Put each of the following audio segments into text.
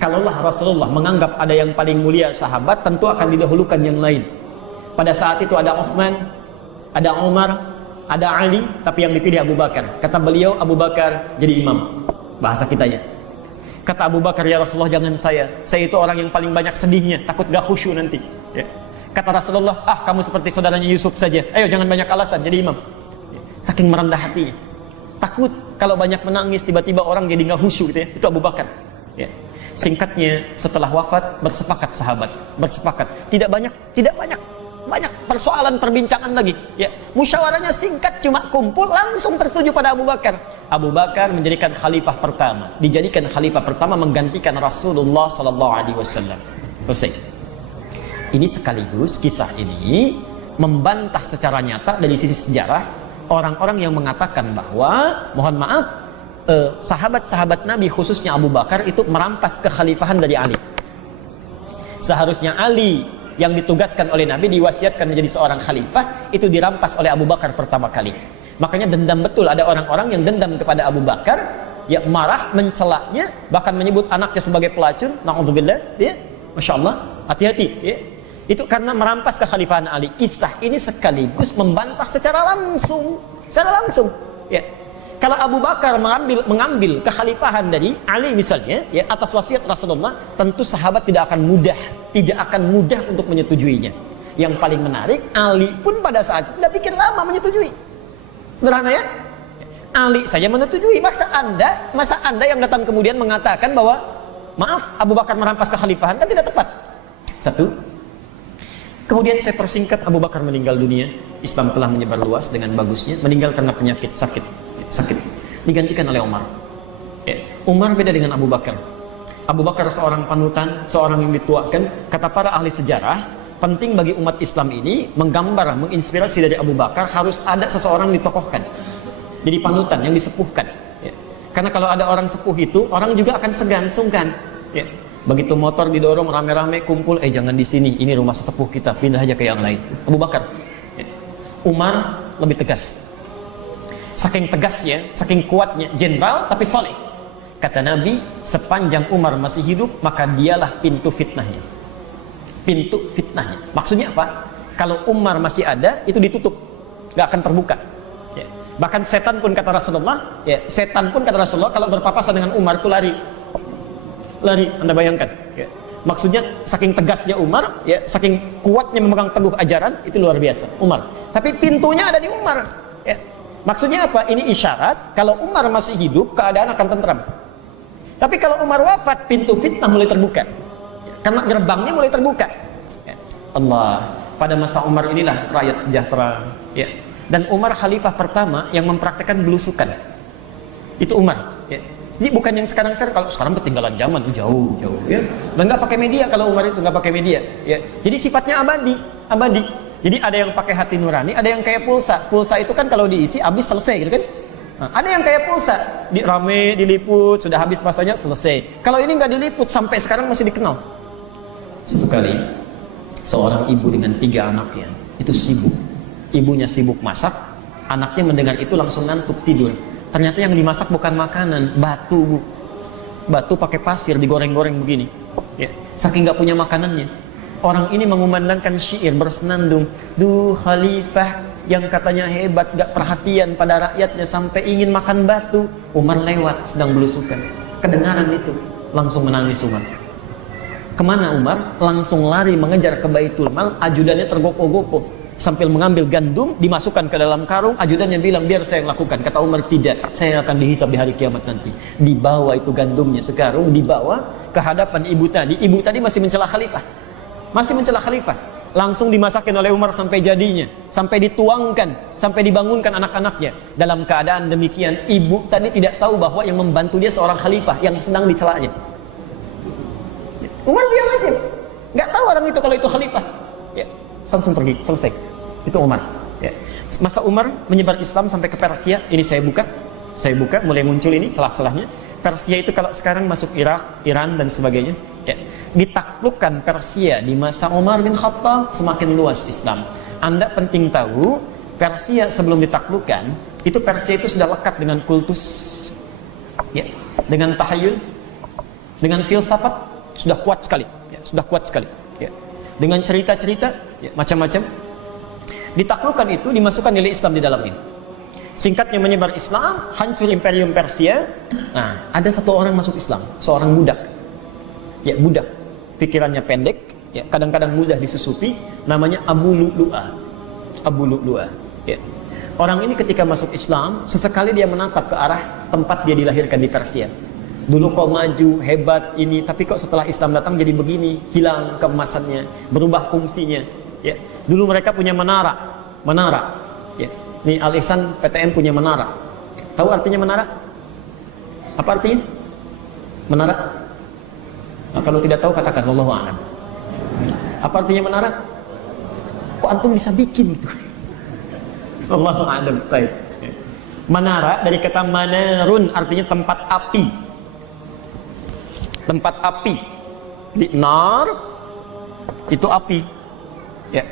Kalaulah Rasulullah menganggap ada yang paling mulia sahabat, tentu akan didahulukan yang lain. Pada saat itu ada Uthman, ada Umar, ada Ali, tapi yang dipilih Abu Bakar. Kata beliau, Abu Bakar jadi imam. Bahasa kitanya. Kata Abu Bakar, ya Rasulullah jangan saya itu orang yang paling banyak sedihnya, takut gak khusyuk nanti. Ya. Kata Rasulullah, kamu seperti saudaranya Yusuf saja, ayo jangan banyak alasan, jadi imam. Ya. Saking merendah hatinya, takut kalau banyak menangis tiba-tiba orang jadi gak khusyuk gitu ya. Itu Abu Bakar. Ya. Singkatnya, setelah wafat bersepakat sahabat, bersepakat. Tidak banyak persoalan perbincangan lagi. Ya, musyawarahnya singkat, cuma kumpul langsung tertuju pada Abu Bakar. Abu Bakar menjadikan khalifah pertama, dijadikan khalifah pertama menggantikan Rasulullah sallallahu alaihi wasallam. Selesai. Ini sekaligus kisah ini membantah secara nyata dari sisi sejarah orang-orang yang mengatakan bahwa, mohon maaf, sahabat-sahabat Nabi khususnya Abu Bakar itu merampas kekhalifahan dari Ali. Seharusnya Ali yang ditugaskan oleh Nabi, diwasiatkan menjadi seorang khalifah, itu dirampas oleh Abu Bakar pertama kali. Makanya dendam betul, ada orang-orang yang dendam kepada Abu Bakar, ya marah, mencelaknya, bahkan menyebut anaknya sebagai pelacur. Na'udzubillah, ya, masya Allah, hati-hati, ya. Itu karena merampas kekhalifahan Ali. Kisah ini sekaligus membantah secara langsung, ya. Kalau Abu Bakar mengambil kekhalifahan dari Ali misalnya, ya, atas wasiat Rasulullah, tentu sahabat tidak akan mudah untuk menyetujuinya. Yang paling menarik, Ali pun pada saat itu tidak pikir lama menyetujui. Sederhana ya? Ali saja menyetujui. Masa anda yang datang kemudian mengatakan bahwa maaf, Abu Bakar merampas kekhalifahan, kan tidak tepat. Satu. Kemudian saya persingkat, Abu Bakar meninggal dunia. Islam telah menyebar luas dengan bagusnya. Meninggal karena penyakit, sakit. Digantikan oleh Umar. Ya. Umar beda dengan Abu Bakar. Abu Bakar seorang panutan, seorang yang dituakan. Kata para ahli sejarah, penting bagi umat Islam ini menggambar, menginspirasi dari Abu Bakar, harus ada seseorang ditokohkan, jadi panutan yang disepuhkan. Ya. Karena kalau ada orang sepuh itu, orang juga akan segan, sungkan. Ya. Begitu motor didorong rame-rame kumpul, jangan di sini, ini rumah sesepuh kita, pindah aja ke yang lain. Abu Bakar. Ya. Umar lebih tegas. Saking tegasnya, saking kuatnya, jenderal tapi soleh. Kata Nabi, sepanjang Umar masih hidup, maka dialah pintu fitnahnya. Pintu fitnahnya. Maksudnya apa? Kalau Umar masih ada, itu ditutup, gak akan terbuka. Ya. Bahkan setan pun kata Rasulullah, kalau berpapasan dengan Umar itu lari. Anda bayangkan. Ya. Maksudnya saking tegasnya Umar, ya, saking kuatnya memegang teguh ajaran, itu luar biasa. Umar. Tapi pintunya ada di Umar. Ya. Maksudnya apa? Ini isyarat kalau Umar masih hidup, keadaan akan tentram. Tapi kalau Umar wafat, pintu fitnah mulai terbuka. Karena gerbangnya mulai terbuka. Ya. Allah, pada masa Umar inilah rakyat sejahtera. Ya. Dan Umar khalifah pertama yang mempraktekkan belusukan. Itu Umar. Ya. Ini bukan yang sekarang, kalau sekarang ketinggalan zaman, jauh. Ya. Dan nggak pakai media, kalau Umar itu nggak pakai media. Ya. Jadi sifatnya abadi. Jadi ada yang pakai hati nurani, ada yang kayak pulsa. Pulsa itu kan kalau diisi habis selesai gitu kan. Nah, ada yang kayak pulsa, rame, diliput, sudah habis masanya selesai. Kalau ini nggak diliput, sampai sekarang masih dikenal. Satu kali, seorang ibu dengan 3 anaknya itu sibuk. Ibunya sibuk masak, anaknya mendengar itu langsung ngantuk tidur. Ternyata yang dimasak bukan makanan, batu, Bu. Batu pakai pasir digoreng-goreng begini. Ya, saking nggak punya makanannya. Orang ini mengumandangkan syair bersenandung, duh khalifah yang katanya hebat, gak perhatian pada rakyatnya sampai ingin makan batu. Umar lewat sedang belusukan, kedengaran itu, langsung menangis Umar. Kemana Umar? Langsung lari mengejar ke Baitul Mal. Ajudannya tergopoh-gopoh sambil mengambil gandum, dimasukkan ke dalam karung. Ajudannya bilang, biar saya yang lakukan. Kata Umar, tidak, saya akan dihisab di hari kiamat nanti. Dibawa itu gandumnya sekarung, dibawa ke hadapan ibu tadi. Ibu tadi masih mencela khalifah, langsung dimasakin oleh Umar sampai jadinya, sampai dituangkan, sampai dibangunkan anak-anaknya. Dalam keadaan demikian, ibu tadi tidak tahu bahwa yang membantu dia seorang khalifah yang sedang dicelanya. Umar diam aja, nggak tahu orang itu kalau itu khalifah. Ya, langsung pergi, selesai. Itu Umar. Ya. Masa Umar menyebar Islam sampai ke Persia, ini saya buka, mulai muncul ini celah-celahnya. Persia itu kalau sekarang masuk Irak, Iran dan sebagainya. Ya. Ditaklukkan Persia di masa Umar bin Khattab, semakin luas Islam. Anda penting tahu, Persia sebelum ditaklukkan, itu Persia itu sudah lekat dengan kultus, ya, dengan tahayul, dengan filsafat, sudah kuat sekali, ya, sudah kuat sekali. Ya. Dengan cerita-cerita ya, macam-macam, ditaklukkan itu dimasukkan nilai Islam di dalamnya. Singkatnya menyebar Islam, hancur imperium Persia. Nah, ada satu orang masuk Islam, seorang budak. Ya, budak. Pikirannya pendek, ya, kadang-kadang mudah disusupi, namanya Abu Lu'lu'ah. Abu Lu'lu'ah. Ya. Orang ini ketika masuk Islam, sesekali dia menatap ke arah tempat dia dilahirkan di Persia. Dulu kok maju, hebat ini, tapi kok setelah Islam datang jadi begini, hilang keemasannya, berubah fungsinya. Ya. Dulu mereka punya menara. Ya. Nih Al-Ihsan PTN punya menara. Tahu artinya menara? Apa artinya? Menara? Nah, kalau tidak tahu katakan wallahu a'lam. Apa artinya menara? Kok antum bisa bikin gitu? Wallahu a'lam. Baik. Menara dari kata manarun, artinya tempat api. Tempat api. Di nar itu api. Ya.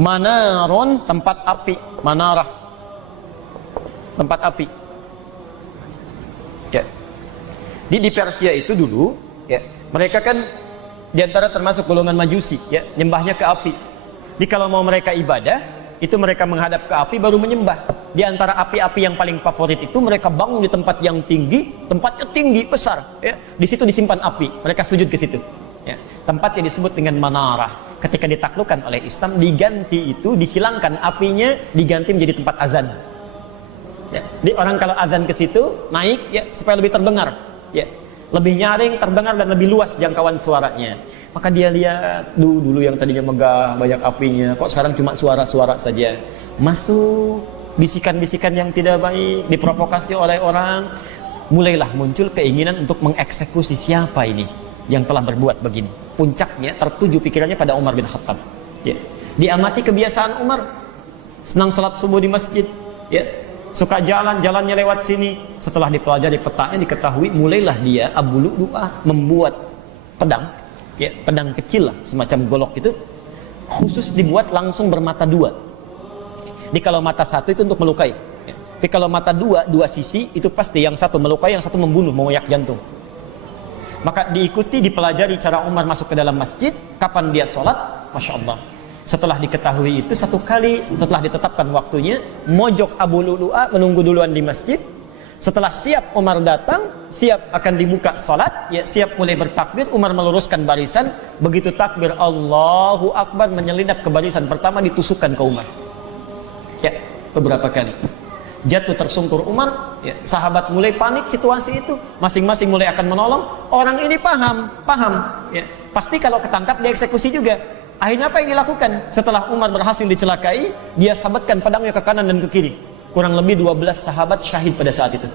Manarun tempat api, manarah. Tempat api. Ya. Di Persia itu dulu, ya, mereka kan diantara termasuk golongan Majusi, ya, nyembahnya ke api. Jadi kalau mau mereka ibadah, itu mereka menghadap ke api baru menyembah. Di antara api-api yang paling favorit itu mereka bangun di tempat yang tinggi, tempatnya tinggi besar, ya. Di situ disimpan api, mereka sujud ke situ. Ya. Tempat yang disebut dengan manarah. Ketika ditaklukkan oleh Islam, diganti itu, dihilangkan apinya, diganti menjadi tempat azan. Ya. Jadi orang kalau azan ke situ naik, ya, supaya lebih terdengar, ya, lebih nyaring, terdengar dan lebih luas jangkauan suaranya. Maka dia lihat dulu yang tadinya megah banyak apinya, kok sekarang cuma suara-suara saja. Masuk bisikan-bisikan yang tidak baik, diprovokasi oleh orang, mulailah muncul keinginan untuk mengeksekusi siapa ini yang telah berbuat begini. Puncaknya tertuju pikirannya pada Umar bin Khattab. Ya. Diamati kebiasaan Umar, senang salat subuh di masjid, ya. Suka jalannya lewat sini. Setelah dipelajari petanya, diketahui, mulailah dia Abu Lu'lu'ah membuat pedang, ya, pedang kecil lah, semacam golok itu, khusus dibuat langsung bermata dua. Jadi kalau mata satu itu untuk melukai, ya. Tapi kalau mata dua sisi itu pasti yang satu melukai, yang satu membunuh, mengoyak jantung. Maka diikuti, dipelajari cara Umar masuk ke dalam masjid, kapan dia sholat, Masya Allah. Setelah diketahui itu, satu kali setelah ditetapkan waktunya, mojok Abu Lu'lu'ah menunggu duluan di masjid. Setelah siap Umar datang, siap akan dibuka salat, ya, siap mulai bertakbir, Umar meluruskan barisan. Begitu takbir Allahu Akbar, menyelinap ke barisan pertama, ditusukkan ke Umar. Ya, beberapa kali. Jatuh tersungkur Umar, ya, sahabat mulai panik situasi itu, masing-masing mulai akan menolong. Orang ini paham, ya. Pasti kalau ketangkap dieksekusi juga. Akhirnya apa yang dilakukan? Setelah Umar berhasil dicelakai, dia sabatkan pedangnya ke kanan dan ke kiri. Kurang lebih 12 sahabat syahid pada saat itu.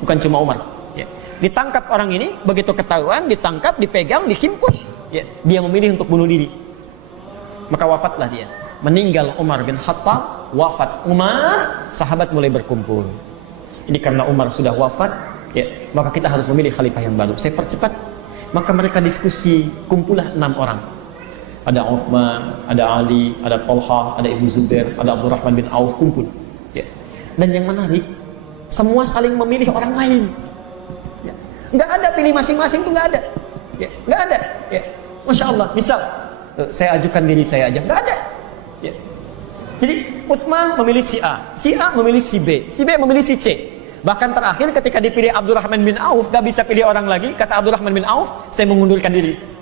Bukan cuma Umar. Ya. Ditangkap orang ini, begitu ketahuan, ditangkap, dipegang, dihimpun. Ya. Dia memilih untuk bunuh diri. Maka wafatlah dia. Meninggal Umar bin Khattab, wafat Umar, sahabat mulai berkumpul. Ini karena Umar sudah wafat, ya, maka kita harus memilih khalifah yang baru. Saya percepat. Maka mereka diskusi, kumpulah 6 orang. Ada Uthman, ada Ali, ada Talha, ada Ibnu Zubair, ada Abdurrahman bin Auf, kumpul. Ya. Dan yang menarik, semua saling memilih orang lain. Ya. Nggak ada pilih masing-masing, itu nggak ada. Ya. Nggak ada. Ya. Masya Allah. Misal, saya ajukan diri saya aja, nggak ada. Ya. Jadi Uthman memilih si A memilih si B memilih si C. Bahkan terakhir ketika dipilih Abdurrahman bin Auf, nggak bisa pilih orang lagi. Kata Abdurrahman bin Auf, saya mengundurkan diri.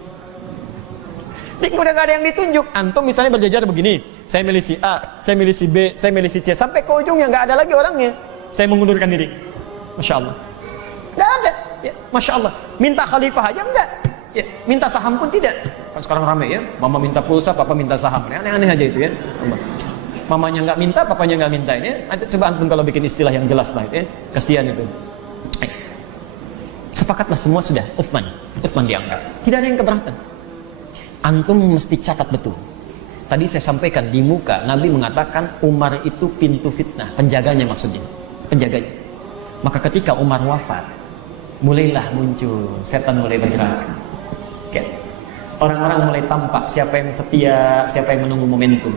Udah gak ada yang ditunjuk. Antum misalnya berjajar begini, saya milih si A, saya milih si B, saya milih si C, sampai ke ujungnya gak ada lagi orangnya, saya mengundurkan diri. Masya Allah. Gak ada, ya, Masya Allah. Minta khalifah aja enggak, ya, minta saham pun tidak. Kan sekarang rame ya, mama minta pulsa, papa minta saham. Aneh-aneh aja itu ya. Mamanya gak minta, papanya gak minta ini. Coba antum kalau bikin istilah yang jelas lah, ya. Kasihan itu. Sepakatlah semua sudah, Uthman diangkat. Tidak ada yang keberatan. Antum mesti catat betul. Tadi saya sampaikan di muka, Nabi mengatakan Umar itu pintu fitnah, penjaganya maksudnya, penjaganya. Maka ketika Umar wafat, mulailah muncul, setan mulai bergerak. Okay. Orang-orang mulai tampak siapa yang setia, siapa yang menunggu momentum.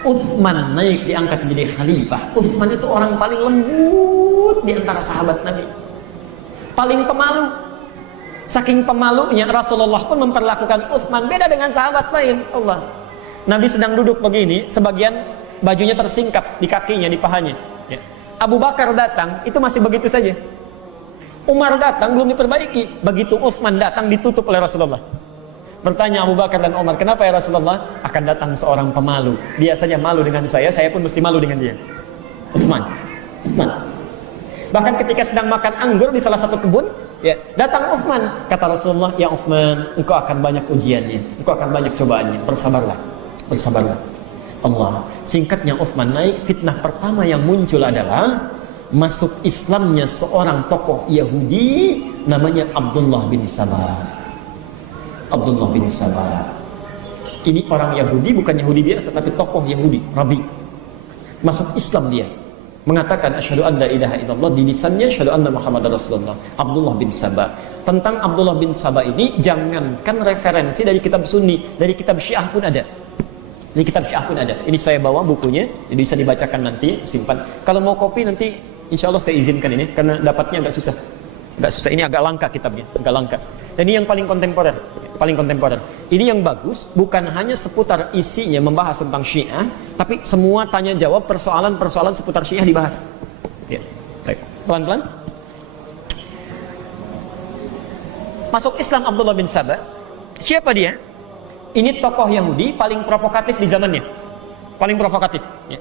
Uthman naik diangkat menjadi khalifah. Uthman itu orang paling lembut di antara sahabat Nabi, paling pemalu. Saking pemalunya Rasulullah pun memperlakukan Utsman beda dengan sahabat lain. Allah. Nabi sedang duduk begini, sebagian bajunya tersingkap di kakinya, di pahanya. Ya. Abu Bakar datang, itu masih begitu saja. Umar datang belum diperbaiki. Begitu Utsman datang ditutup oleh Rasulullah. Bertanya Abu Bakar dan Umar, kenapa ya Rasulullah? Akan datang seorang pemalu. Dia saja malu dengan saya pun mesti malu dengan dia. Utsman. Bahkan ketika sedang makan anggur di salah satu kebun, ya, datang Utsman. Kata Rasulullah, ya Utsman, engkau akan banyak ujiannya, engkau akan banyak cobaannya. Bersabarlah. Allah. Singkatnya Utsman naik. Fitnah pertama yang muncul adalah masuk Islamnya seorang tokoh Yahudi namanya Abdullah bin Sabah. Ini orang Yahudi, bukan Yahudi biasa, tapi tokoh Yahudi, Rabi. Masuk Islam dia. Mengatakan asyhadu an la ilaha illallah, di lisannya asyhadu anna Muhammadar Rasulullah. Abdullah bin Sabah. Tentang Abdullah bin Sabah ini jangankan referensi dari kitab Sunni, dari kitab Syiah pun ada. Ini saya bawa bukunya, jadi bisa dibacakan nanti, simpan. Kalau mau kopi nanti insya Allah saya izinkan ini, karena dapatnya agak susah. Ini agak langka kitabnya, agak langka. Dan ini yang paling kontemporer. Ini yang bagus, bukan hanya seputar isinya membahas tentang Syiah, tapi semua tanya jawab persoalan-persoalan seputar Syiah dibahas. Ya, baik. Pelan-pelan. Masuk Islam Abdullah bin Sabah. Siapa dia? Ini tokoh Yahudi paling provokatif di zamannya. Paling provokatif. Ya.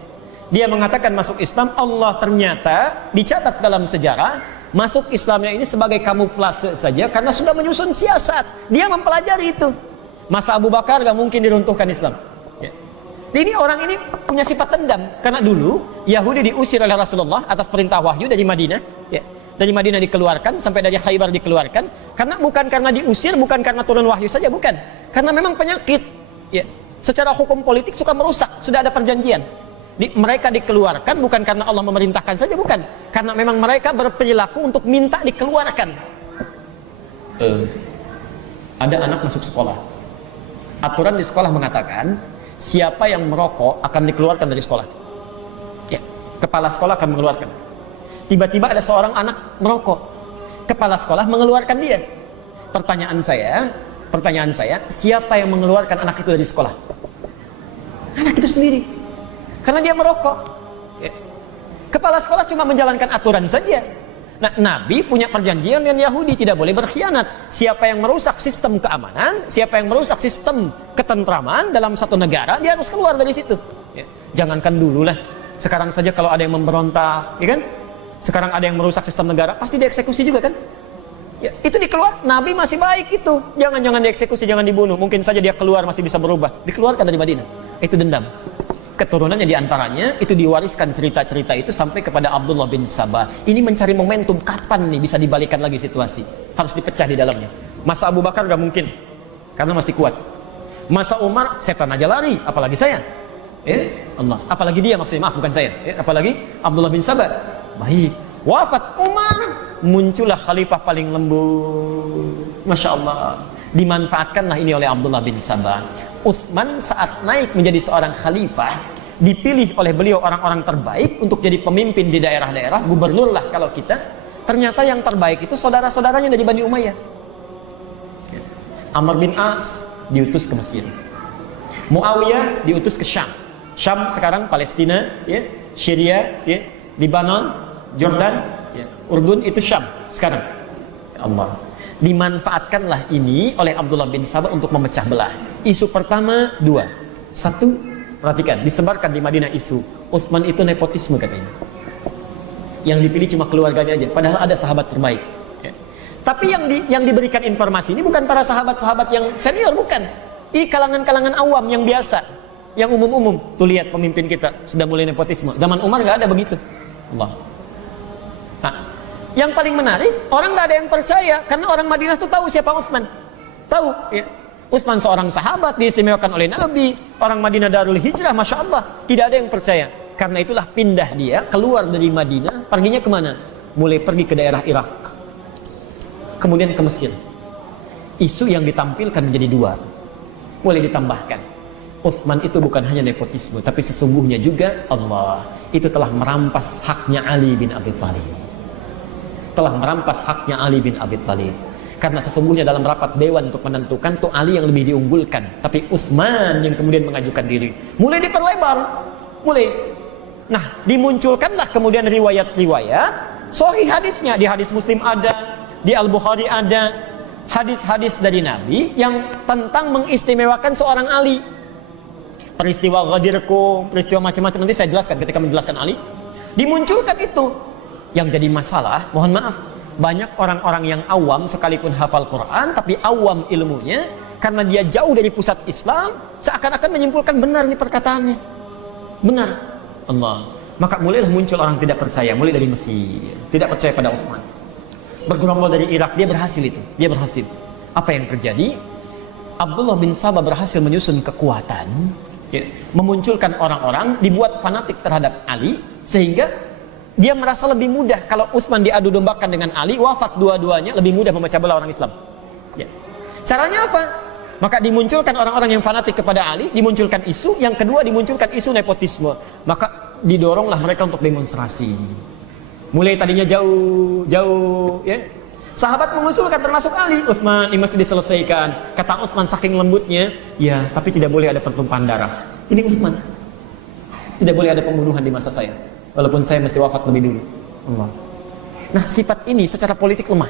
Dia mengatakan masuk Islam, Allah ternyata dicatat dalam sejarah masuk Islamnya ini sebagai kamuflase saja karena sudah menyusun siasat. Dia mempelajari itu. Masa Abu Bakar gak mungkin diruntuhkan Islam. Ya. Ini orang ini punya sifat dendam karena dulu Yahudi diusir oleh Rasulullah atas perintah wahyu dari Madinah. Ya. Dari Madinah dikeluarkan sampai dari Khaybar dikeluarkan karena bukan karena diusir, bukan karena turun wahyu saja, bukan. Karena memang penyakit. Ya. Secara hukum politik suka merusak, sudah ada perjanjian. Mereka dikeluarkan bukan karena Allah memerintahkan saja, bukan. Karena memang mereka berperilaku untuk minta dikeluarkan. Ada anak masuk sekolah. Aturan di sekolah mengatakan siapa yang merokok akan dikeluarkan dari sekolah. Ya, kepala sekolah akan mengeluarkan. Tiba-tiba ada seorang anak merokok. Kepala sekolah mengeluarkan dia. Pertanyaan saya, siapa yang mengeluarkan anak itu dari sekolah? Anak itu sendiri. Karena dia merokok. Kepala sekolah cuma menjalankan aturan saja. Nah, Nabi punya perjanjian dengan Yahudi, tidak boleh berkhianat. Siapa yang merusak sistem keamanan, siapa yang merusak sistem ketentraman dalam satu negara, dia harus keluar dari situ. Jangankan dulu lah. Sekarang saja kalau ada yang memberontak, ya kan? Sekarang ada yang merusak sistem negara, pasti dieksekusi juga kan? Ya, itu dikeluar. Nabi masih baik itu. Jangan dieksekusi, jangan dibunuh. Mungkin saja dia keluar masih bisa berubah. Dikeluarkan dari Madinah. Itu dendam. Keturunannya diantaranya itu diwariskan cerita-cerita itu sampai kepada Abdullah bin Sabah. Ini mencari momentum kapan nih bisa dibalikan lagi situasi. Harus dipecah di dalamnya. Masa Abu Bakar gak mungkin karena masih kuat. Masa Umar setan aja lari, apalagi saya. Allah, apalagi dia, maksudnya maaf bukan saya. Apalagi Abdullah bin Sabah. Baik. Wafat Umar, muncullah khalifah paling lembut. Masya Allah. Dimanfaatkanlah ini oleh Abdullah bin Sabah. Utsman saat naik menjadi seorang khalifah, dipilih oleh beliau orang-orang terbaik untuk jadi pemimpin di daerah-daerah, gubernur lah kalau kita. Ternyata yang terbaik itu saudara-saudaranya dari Bani Umayyah. Amr bin As diutus ke Mesir. Muawiyah diutus ke Syam. Syam sekarang Palestina, ya, Syria, ya, Lebanon, Jordan, ya, Urdun itu Syam sekarang. Allah. Dimanfaatkanlah ini oleh Abdullah bin Sabah untuk memecah belah. Isu pertama dua. Satu, perhatikan, disebarkan di Madinah isu Utsman itu nepotisme katanya. Yang dipilih cuma keluarganya aja, padahal ada sahabat terbaik. Ya. Tapi yang diberikan informasi ini bukan para sahabat-sahabat yang senior, bukan. Ini kalangan-kalangan awam yang biasa, yang umum-umum. Tuh lihat pemimpin kita sudah mulai nepotisme. Zaman Umar nggak ada begitu. Allah. Nah, yang paling menarik, orang nggak ada yang percaya karena orang Madinah tuh tahu siapa Utsman. Tahu, ya. Utsman seorang sahabat diistimewakan oleh Nabi, orang Madinah Darul Hijrah, masya Allah, tidak ada yang percaya. Karena itulah pindah dia keluar dari Madinah, perginya kemana? Mulai pergi ke daerah Irak, kemudian ke Mesir. Isu yang ditampilkan menjadi dua, boleh ditambahkan. Utsman itu bukan hanya nepotisme, tapi sesungguhnya juga Allah itu telah merampas haknya Ali bin Abi Thalib. Telah merampas haknya Ali bin Abi Thalib. Karena sesungguhnya dalam rapat dewan untuk menentukan tuh Ali yang lebih diunggulkan, tapi Utsman yang kemudian mengajukan diri. Mulai diperlebar, mulai. Nah, dimunculkanlah kemudian riwayat-riwayat sahih hadisnya. Di hadis Muslim ada, di Al-Bukhari ada hadis-hadis dari Nabi yang tentang mengistimewakan seorang Ali. Peristiwa Ghadirkum, peristiwa macam-macam, nanti saya jelaskan ketika menjelaskan Ali. Dimunculkan itu. Yang jadi masalah, mohon maaf, banyak orang-orang yang awam sekalipun hafal Quran, tapi awam ilmunya, karena dia jauh dari pusat Islam, seakan-akan menyimpulkan benar nih perkataannya. Benar. Allah. Maka mulailah muncul orang tidak percaya, mulai dari Mesir, tidak percaya pada Utsman. Bergerombol dari Irak, dia berhasil itu. Dia berhasil. Apa yang terjadi? Abdullah bin Sabah berhasil menyusun kekuatan, ya, memunculkan orang-orang, dibuat fanatik terhadap Ali, sehingga dia merasa lebih mudah kalau Utsman diadu dombakan dengan Ali, wafat dua-duanya, lebih mudah memecah belah orang Islam. Ya. Caranya apa? Maka dimunculkan orang-orang yang fanatik kepada Ali, dimunculkan isu, yang kedua dimunculkan isu nepotisme. Maka didoronglah mereka untuk demonstrasi. Mulai tadinya jauh, ya. Sahabat mengusulkan termasuk Ali, Utsman ini mesti diselesaikan. Kata Utsman saking lembutnya, ya, tapi tidak boleh ada pertumpahan darah. Ini Utsman. Tidak boleh ada pembunuhan di masa saya. Walaupun saya mesti wafat lebih dulu. Allah. Nah, sifat ini secara politik lemah.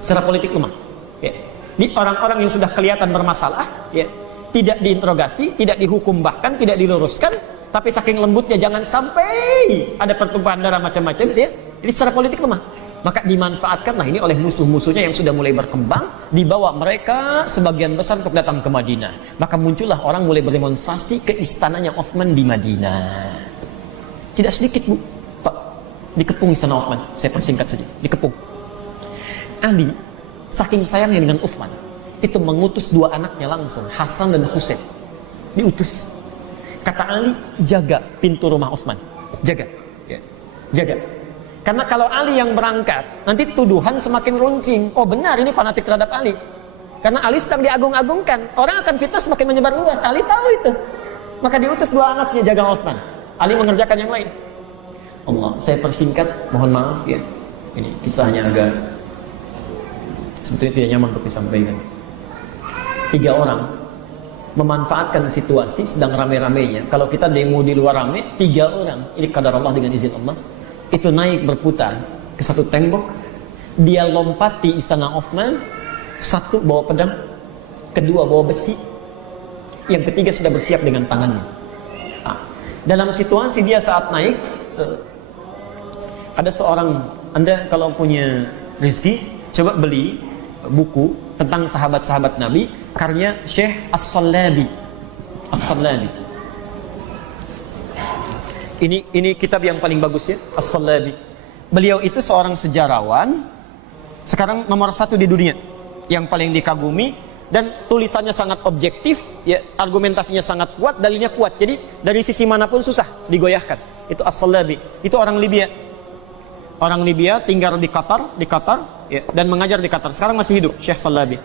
Secara politik lemah. Ya. Di orang-orang yang sudah kelihatan bermasalah, ya, tidak diinterogasi, tidak dihukum, bahkan tidak diluruskan, tapi saking lembutnya jangan sampai ada pertumpahan darah macam-macam, ya. Jadi secara politik lemah. Maka dimanfaatkanlah ini oleh musuh-musuhnya yang sudah mulai berkembang, dibawa mereka sebagian besar untuk datang ke Madinah. Maka muncullah orang mulai berdemonstrasi ke istananya Utsman di Madinah. Tidak sedikit, Bu, Pak, dikepung istana Utsman. Saya persingkat saja, dikepung. Ali, saking sayangnya dengan Utsman, itu mengutus dua anaknya langsung, Hasan dan Husain. Diutus. Kata Ali, jaga pintu rumah Utsman. Jaga. Ya. Jaga. Karena kalau Ali yang berangkat, nanti tuduhan semakin runcing. Oh benar, ini fanatik terhadap Ali. Karena Ali sedang diagung-agungkan. Orang akan fitnah semakin menyebar luas. Ali tahu itu. Maka diutus dua anaknya jaga Utsman. Ali mengerjakan yang lain. Allah, saya persingkat, mohon maaf ya. Ini kisahnya agak sebetulnya tidak nyaman untuk disampaikan. 3 orang memanfaatkan situasi sedang rame-ramenya. Kalau kita demo di luar rame, 3 orang, ini qadar Allah dengan izin Allah, itu naik berputar ke satu tembok. Dia lompati istana Utsman. 1 bawa pedang, 2 bawa besi, yang 3 sudah bersiap dengan tangannya. Dalam situasi dia saat naik, ada seorang, Anda kalau punya rezeki, coba beli buku tentang sahabat-sahabat Nabi, karya Syekh As-Sallabi. As-Sallabi. Ini kitab yang paling bagus ya, As-Sallabi. Beliau itu seorang sejarawan, sekarang nomor 1 di dunia, yang paling dikagumi. Dan tulisannya sangat objektif, ya, argumentasinya sangat kuat, dalilnya kuat. Jadi dari sisi manapun susah digoyahkan. Itu As-Sallabi. Itu orang Libya. Orang Libya tinggal di Qatar, ya, dan mengajar di Qatar. Sekarang masih hidup Syekh Sallabi.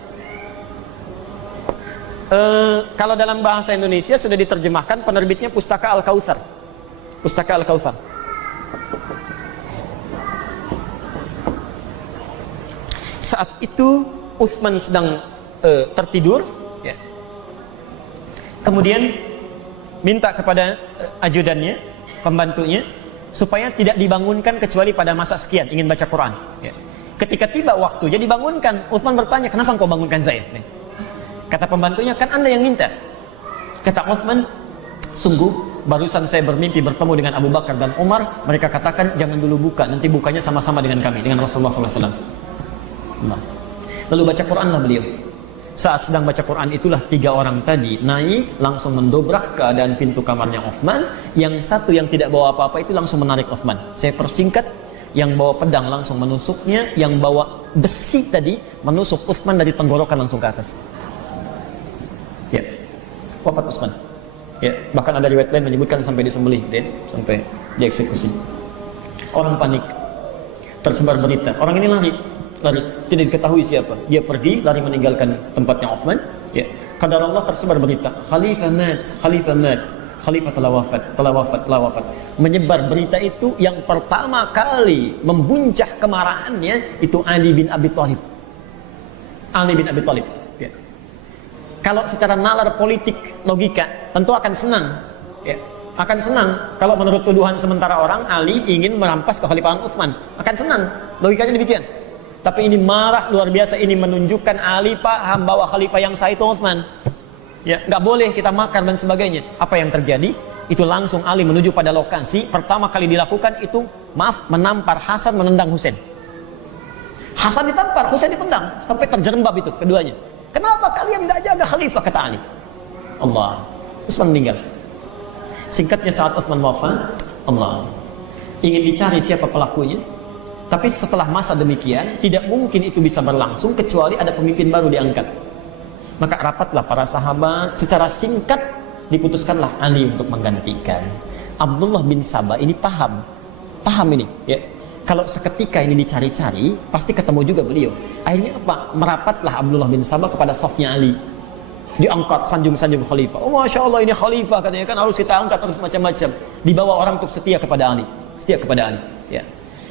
Kalau dalam bahasa Indonesia sudah diterjemahkan, penerbitnya Pustaka Al-Kautsar. Pustaka Al-Kautsar. Saat itu Utsman sedang tertidur, ya. Kemudian minta kepada ajudannya, pembantunya, supaya tidak dibangunkan kecuali pada masa sekian ingin baca Quran. Ya. Ketika tiba waktunya dibangunkan, Utsman bertanya, kenapa engkau bangunkan saya? Nih. Kata pembantunya, kan Anda yang minta. Kata Utsman, sungguh barusan saya bermimpi bertemu dengan Abu Bakar dan Umar. Mereka katakan jangan dulu buka, nanti bukanya sama-sama dengan kami, dengan Rasulullah SAW. Lalu baca Quranlah beliau. Saat sedang baca Quran itulah 3 orang tadi naik langsung mendobrak keadaan pintu kamarnya Utsman. Yang satu yang tidak bawa apa-apa itu langsung menarik Utsman. Saya persingkat, yang bawa pedang langsung menusuknya, yang bawa besi tadi menusuk Utsman dari tenggorokan langsung ke atas. Ya, wafat Utsman. Ya, bahkan ada riwayat lain menyebutkan sampai disembelih, ya, sampai dieksekusi. Orang panik, tersebar berita. Orang ini lari, tidak diketahui siapa. Dia pergi, lari meninggalkan tempatnya Utsman. Ya, qadar Allah tersebar berita, Khalifah mat, Khalifah telah wafat. Menyebar berita itu, yang pertama kali membuncah kemarahannya itu Ali bin Abi Thalib. Ali bin Abi Thalib. Ya. Kalau secara nalar politik logika tentu akan senang, ya. Akan senang kalau menurut tuduhan sementara orang Ali ingin merampas kekhalifahan Utsman, akan senang, logikanya demikian. Tapi ini marah luar biasa, ini menunjukkan Ali paham bahwa khalifah yang sah itu Utsman. Ya, nggak boleh kita makar dan sebagainya. Apa yang terjadi? Itu langsung Ali menuju pada lokasi pertama kali dilakukan itu, menampar Hasan, menendang Husain. Hasan ditampar, Husain ditendang sampai terjerembab itu keduanya. Kenapa kalian nggak jaga khalifah, kata Ali. Allah, Utsman meninggal. Singkatnya saat Utsman wafat, Allah ingin dicari siapa pelakunya. Tapi setelah masa demikian, tidak mungkin itu bisa berlangsung kecuali ada pemimpin baru diangkat. Maka rapatlah para sahabat, secara singkat diputuskanlah Ali untuk menggantikan. Abdullah bin Sabah ini paham ini, ya. Kalau seketika ini dicari-cari, pasti ketemu juga beliau. Akhirnya apa? Merapatlah Abdullah bin Sabah kepada safnya Ali. Diangkat sanjung-sanjung khalifah. Oh, Masya Allah, ini khalifah katanya, kan harus kita angkat, harus macam-macam. Dibawa orang untuk setia kepada Ali. Setia kepada Ali. Ya.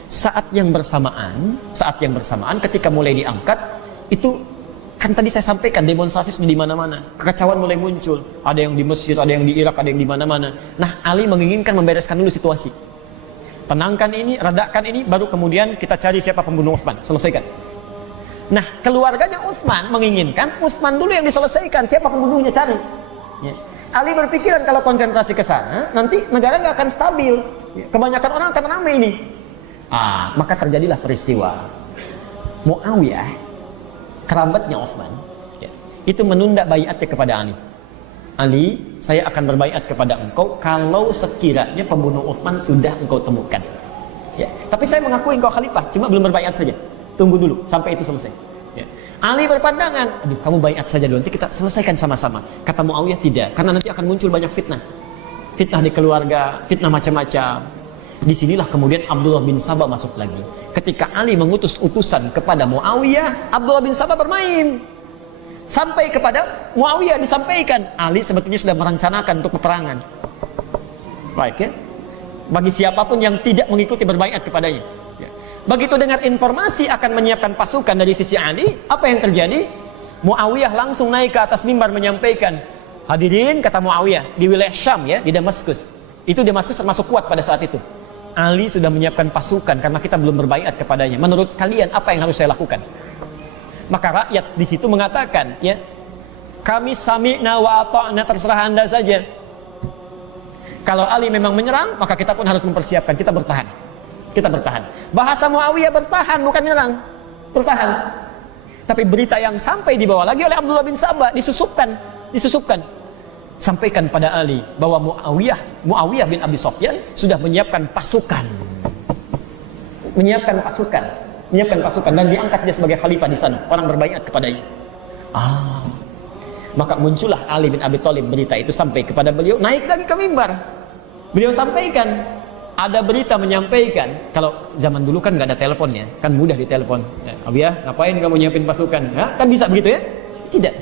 Saat yang bersamaan ketika mulai diangkat, itu kan tadi saya sampaikan demonstrasi sudah di mana-mana. Kekacauan mulai muncul. Ada yang di Mesir, ada yang di Irak, ada yang di mana-mana. Nah, Ali menginginkan membereskan dulu situasi. Tenangkan ini, redakan ini, baru kemudian kita cari siapa pembunuh Utsman, selesaikan. Nah, keluarganya Utsman menginginkan Utsman dulu yang diselesaikan, siapa pembunuhnya cari. Ya. Ali berpikiran kalau konsentrasi ke sana, nanti negara nggak akan stabil. Ya. Kebanyakan orang akan ramai ini. Maka terjadilah peristiwa Muawiyah, kerabatnya Utsman, ya, itu menunda baiatnya kepada Ali. Ali, saya akan berbaiat kepada engkau kalau sekiranya pembunuh Utsman sudah engkau temukan. Ya. Tapi saya mengakui engkau khalifah, cuma belum berbaiat saja. Tunggu dulu sampai itu selesai. Ya. Ali berpandangan, aduh kamu baiat saja dulu, nanti kita selesaikan sama-sama. Kata Muawiyah tidak, karena nanti akan muncul banyak fitnah. Fitnah di keluarga, fitnah macam-macam. Disinilah kemudian Abdullah bin Sabah masuk lagi. Ketika Ali mengutus utusan kepada Muawiyah, Abdullah bin Sabah bermain. Sampai kepada Muawiyah disampaikan, Ali sebetulnya sudah merencanakan untuk peperangan. Baik, ya. Bagi siapapun yang tidak mengikuti berbaiat kepadanya. Begitu dengar informasi akan menyiapkan pasukan dari sisi Ali, apa yang terjadi? Muawiyah langsung naik ke atas mimbar menyampaikan, hadirin, kata Muawiyah, di wilayah Syam, ya, di Damaskus. Itu Damaskus termasuk kuat pada saat itu. Ali sudah menyiapkan pasukan karena kita belum berbaiat kepadanya. Menurut kalian apa yang harus saya lakukan? Maka rakyat di situ mengatakan, ya, kami sami'na wa ata'na, terserah Anda saja. Kalau Ali memang menyerang, maka kita pun harus mempersiapkan, kita bertahan. Kita bertahan. Bahasa Muawiyah bertahan, bukan menyerang. Bertahan. Tapi berita yang sampai dibawa lagi oleh Abdullah bin Sabah disusupkan. Sampaikan pada Ali bahwa Muawiyah bin Abi Sufyan sudah menyiapkan pasukan. Menyiapkan pasukan dan diangkat dia sebagai khalifah di sana. Orang berbaiat kepadanya. Maka muncullah Ali bin Abi Thalib, berita itu sampai kepada beliau, naik lagi ke mimbar. Beliau sampaikan, ada berita menyampaikan, kalau zaman dulu kan nggak ada teleponnya, kan mudah ditelepon. Abiyah, ngapain kamu nyiapin pasukan? Ya, kan bisa begitu, ya? Tidak.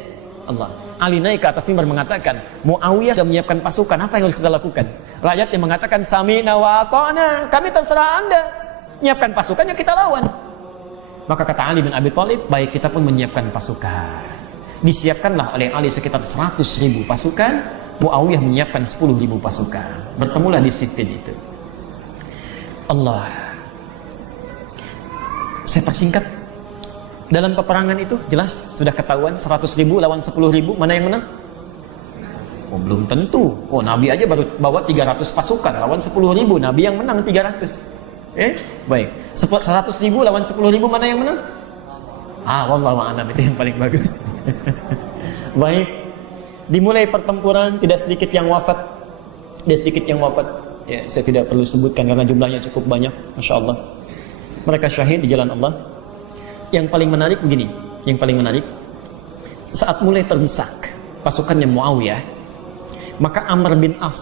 Allah. Ali naik ke atas mimbar mengatakan, Muawiyah sudah menyiapkan pasukan, apa yang harus kita lakukan? Rakyat yang mengatakan, sami'na wa ata'na, kami terserah Anda. Nyiapkan pasukannya, kita lawan. Maka kata Ali bin Abi Thalib, baik, kita pun menyiapkan pasukan. Disiapkanlah oleh Ali sekitar 100.000 pasukan, Muawiyah menyiapkan 10.000 pasukan. Bertemulah di Siffin itu. Allah. Saya persingkat. Dalam peperangan itu jelas sudah ketahuan 100.000 lawan 10.000, mana yang menang? Oh, belum tentu. Oh, Nabi aja baru bawa 300 pasukan lawan 10.000, Nabi yang menang 300. Baik. 100.000 lawan 10.000, mana yang menang? Wallahu a'lam, itu yang paling bagus. Baik. Dimulai pertempuran, tidak sedikit yang wafat. Ya, saya tidak perlu sebutkan karena jumlahnya cukup banyak, Masya Allah. Mereka syahid di jalan Allah. Yang paling menarik begini, saat mulai terdesak pasukannya Muawiyah, maka Amr bin As,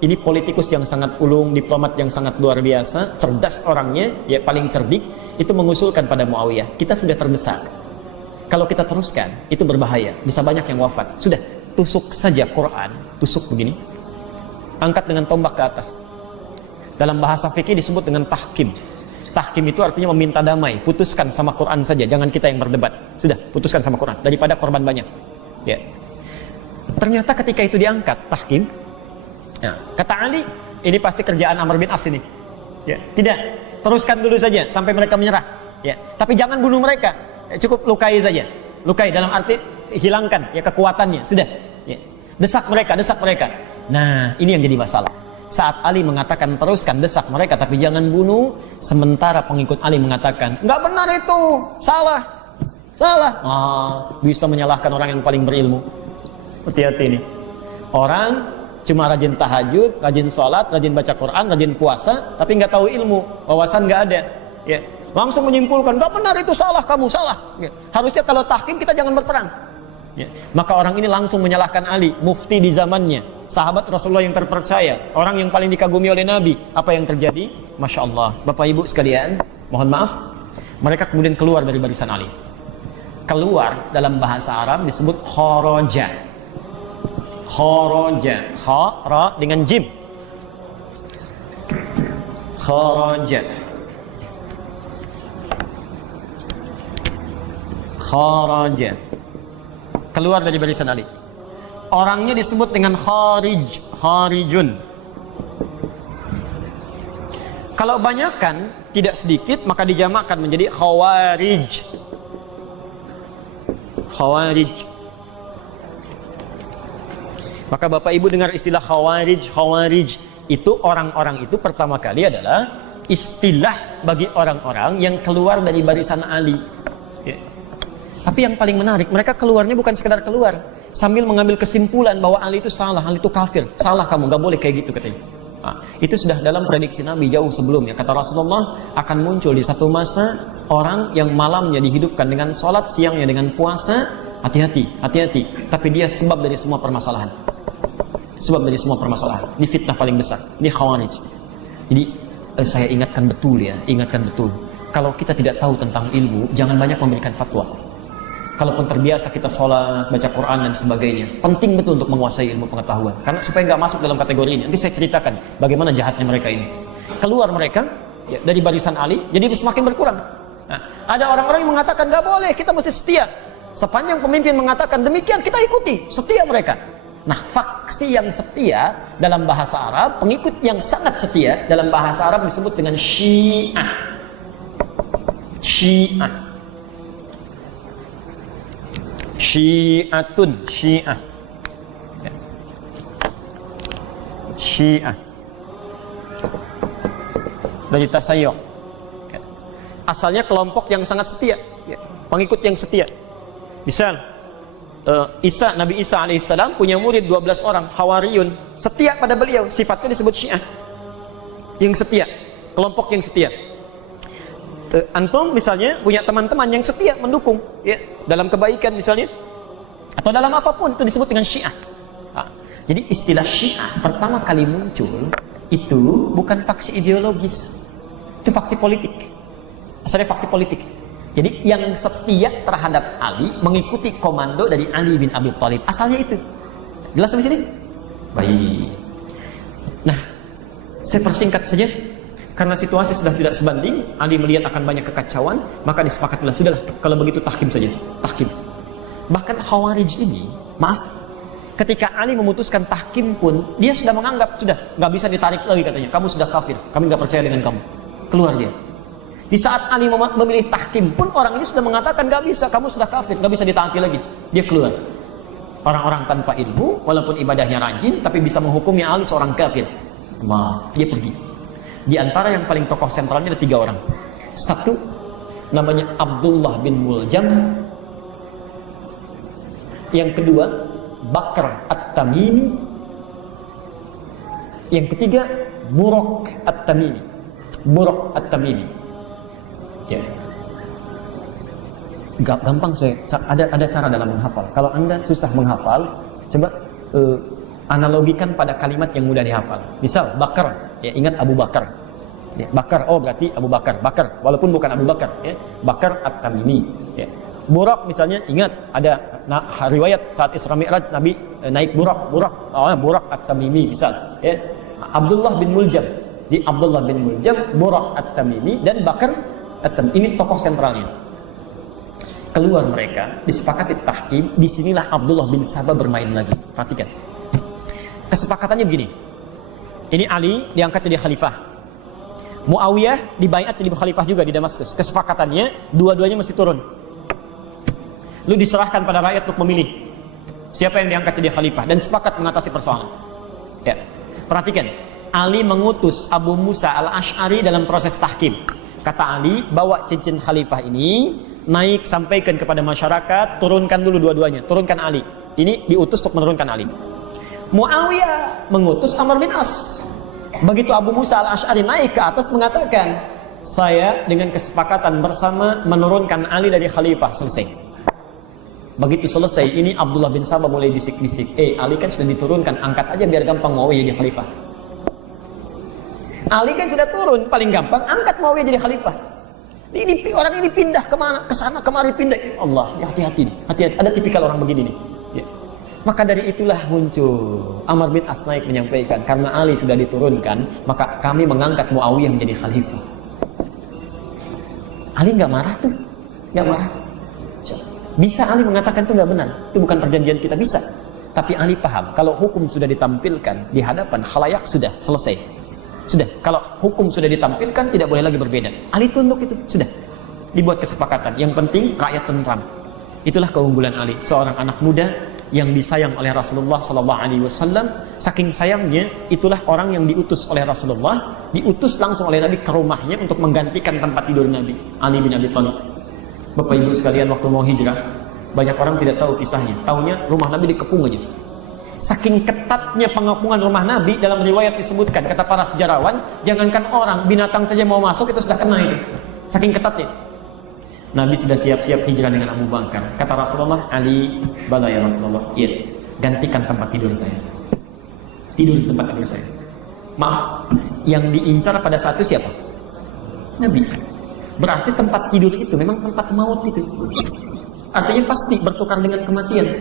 ini politikus yang sangat ulung, diplomat yang sangat luar biasa, cerdas orangnya, ya paling cerdik, itu mengusulkan pada Muawiyah, kita sudah terdesak. Kalau kita teruskan, itu berbahaya, bisa banyak yang wafat. Sudah, tusuk saja Quran, tusuk begini, angkat dengan tombak ke atas. Dalam bahasa fikih disebut dengan tahkim. Tahkim itu artinya meminta damai. Putuskan sama Quran saja, jangan kita yang berdebat. Sudah, putuskan sama Quran daripada korban banyak. Ya. Ternyata ketika itu diangkat tahkim, ya, kata Ali, ini pasti kerjaan Amr bin As ini. Ya, tidak, teruskan dulu saja sampai mereka menyerah. Ya, tapi jangan bunuh mereka. Ya, cukup lukai saja. Lukai dalam arti hilangkan ya kekuatannya. Sudah. Ya. Desak mereka, desak mereka. Nah, ini yang jadi masalah. Saat Ali mengatakan teruskan desak mereka tapi jangan bunuh, sementara pengikut Ali mengatakan nggak benar itu, salah, salah. Bisa menyalahkan orang yang paling berilmu. Hati-hati nih. Orang cuma rajin tahajud, rajin sholat, rajin baca Quran, rajin puasa, tapi nggak tahu ilmu, wawasan nggak ada. Ya, langsung menyimpulkan nggak benar itu, salah kamu, salah. Ya. Harusnya kalau tahkim kita jangan berperang. Ya. Maka orang ini langsung menyalahkan Ali, mufti di zamannya, sahabat Rasulullah yang terpercaya, orang yang paling dikagumi oleh Nabi. Apa yang terjadi? Masya Allah, Bapak Ibu sekalian, mohon maaf, mereka kemudian keluar dari barisan Ali. Keluar dalam bahasa Arab disebut kharaja. Kharaja, khara dengan jim. Kharaja. Kharaja. Keluar dari barisan Ali. Orangnya disebut dengan kharij, kharijun. Kalau banyakkan, tidak sedikit, maka dijamakkan menjadi khawarij. Khawarij. Maka Bapak Ibu dengar istilah khawarij, khawarij. Itu orang-orang itu pertama kali adalah istilah bagi orang-orang yang keluar dari barisan Ali. Ya. Tapi yang paling menarik, mereka keluarnya bukan sekedar keluar, sambil mengambil kesimpulan bahwa Ali itu salah, Ali itu kafir, salah kamu, gak boleh kayak gitu katanya. Itu sudah dalam prediksi Nabi jauh sebelumnya. Kata Rasulullah, akan muncul di satu masa orang yang malamnya dihidupkan dengan sholat, siangnya dengan puasa. Hati-hati, hati-hati. Tapi dia sebab dari semua permasalahan. Sebab dari semua permasalahan. Ini fitnah paling besar. Ini khawarij. Jadi saya ingatkan betul ya, ingatkan betul. Kalau kita tidak tahu tentang ilmu, jangan banyak memberikan fatwa. Kalaupun terbiasa kita sholat, baca Quran dan sebagainya, penting betul untuk menguasai ilmu pengetahuan. Karena supaya nggak masuk dalam kategori ini. Nanti saya ceritakan bagaimana jahatnya mereka ini. Keluar mereka ya, dari barisan Ali, jadi semakin berkurang. Nah, ada orang-orang yang mengatakan nggak boleh, kita mesti setia. Sepanjang pemimpin mengatakan demikian, kita ikuti, setia mereka. Nah, faksi yang setia dalam bahasa Arab, pengikut yang sangat setia dalam bahasa Arab disebut dengan Syiah. Syiah. Syiatun, Syiah. Syiah. Dari tasayyuh. Asalnya kelompok yang sangat setia, pengikut yang setia. Misal Nabi Isa alaihissalam punya murid 12 orang, Hawariyun, setia pada beliau, sifatnya disebut Syiah. Yang setia, kelompok yang setia. Antum misalnya punya teman-teman yang setia mendukung ya, dalam kebaikan misalnya, atau dalam apapun, itu disebut dengan Syiah. Jadi istilah Syiah pertama kali muncul itu bukan faksi ideologis, itu faksi politik. Asalnya faksi politik. Jadi yang setia terhadap Ali, mengikuti komando dari Ali bin Abi Thalib, asalnya itu. Jelas sampai sini? Baik. Nah, saya persingkat saja. Karena situasi sudah tidak sebanding, Ali melihat akan banyak kekacauan, maka disepakatilah, sudahlah, kalau begitu tahkim saja, tahkim. Bahkan Khawarij ini, maaf, ketika Ali memutuskan tahkim pun, dia sudah menganggap, sudah, nggak bisa ditarik lagi katanya, kamu sudah kafir, kami nggak percaya dengan kamu. Keluar dia. Di saat Ali memilih tahkim pun, orang ini sudah mengatakan, nggak bisa, kamu sudah kafir, nggak bisa ditaati lagi. Dia keluar. Orang-orang tanpa ilmu, walaupun ibadahnya rajin, tapi bisa menghukumi Ali seorang kafir. Dia pergi. Di antara yang paling tokoh sentralnya ada 3 orang. Satu namanya Abdullah bin Muljam. Yang kedua Bakr At-Tamimi. Yang ketiga Buraq At-Tamimi. Buraq At-Tamimi. Ya. Gampang saya. Ada cara dalam menghafal. Kalau Anda susah menghafal, coba analogikan pada kalimat yang mudah dihafal. Misal Bakar, ya, ingat Abu Bakar. Ya, Bakar, oh berarti Abu Bakar. Bakar, walaupun bukan Abu Bakar, ya. Bakar At-Tamimi. Ya. Buraq misalnya, ingat ada riwayat saat Isra Mi'raj Nabi naik Buraq, Buraq At-Tamimi misal. Ya. Abdullah bin Muljam, di Abdullah bin Muljam, Burak At-Tamimi, dan Bakar At-Tamimi. Ini tokoh sentralnya. Keluar mereka, disepakati tahkim. Disinilah Abdullah bin Sabah bermain lagi. Perhatikan. Kesepakatannya begini. Ini Ali diangkat jadi khalifah. Muawiyah dibaiat jadi khalifah juga di Damaskus. Kesepakatannya dua-duanya mesti turun. Lu diserahkan pada rakyat untuk memilih siapa yang diangkat jadi khalifah dan sepakat mengatasi persoalan. Ya. Perhatikan, Ali mengutus Abu Musa Al-Asy'ari dalam proses tahkim. Kata Ali, bawa cincin khalifah ini, naik sampaikan kepada masyarakat, turunkan dulu dua-duanya, turunkan Ali. Ini diutus untuk menurunkan Ali. Muawiyah mengutus Amr bin As. Begitu Abu Musa Al-Asy'ari naik ke atas mengatakan, saya dengan kesepakatan bersama menurunkan Ali dari khalifah. Selesai. Begitu selesai, ini Abdullah bin Sabah mulai bisik-bisik, Ali kan sudah diturunkan, angkat aja biar gampang Muawiyah jadi khalifah. Ali kan sudah turun, paling gampang angkat Muawiyah jadi khalifah. Ini orang ini pindah kemana, kesana kemari pindah. Ya Allah, hati-hati nih, hati-hati. Ada tipikal orang begini nih. Ya. Maka dari itulah muncul Amr bin As naik menyampaikan, karena Ali sudah diturunkan, maka kami mengangkat Muawiyah menjadi khalifah. Ali nggak marah tuh, nggak marah. Bisa Ali mengatakan itu nggak benar, itu bukan perjanjian kita, bisa. Tapi Ali paham, kalau hukum sudah ditampilkan di hadapan khalayak sudah selesai. Sudah, kalau hukum sudah ditampilkan tidak boleh lagi berbeda. Ali tunduk itu, sudah. Dibuat kesepakatan, yang penting rakyat tentram. Itulah keunggulan Ali, seorang anak muda yang disayang oleh Rasulullah SAW. Saking sayangnya, itulah orang yang diutus oleh Rasulullah, diutus langsung oleh Nabi ke rumahnya untuk menggantikan tempat tidur Nabi, Ali bin Abi Thalib. Bapak Ibu sekalian, waktu mau hijrah, banyak orang tidak tahu kisahnya. Taunya rumah Nabi dikepung aja. Saking ketatnya pengepungan rumah Nabi, dalam riwayat disebutkan, kata para sejarawan, jangankan orang, binatang saja mau masuk itu sudah kena itu. Saking ketatnya. Nabi sudah siap-siap hijrah dengan Abu Bakar. Kata Rasulullah, Ali, bala ya Rasulullah, iya, gantikan tempat tidur saya. Tidur di tempat tidur saya. Maaf, yang diincar pada saat itu siapa? Nabi. Berarti tempat tidur itu memang tempat maut itu. Artinya pasti bertukar dengan kematian.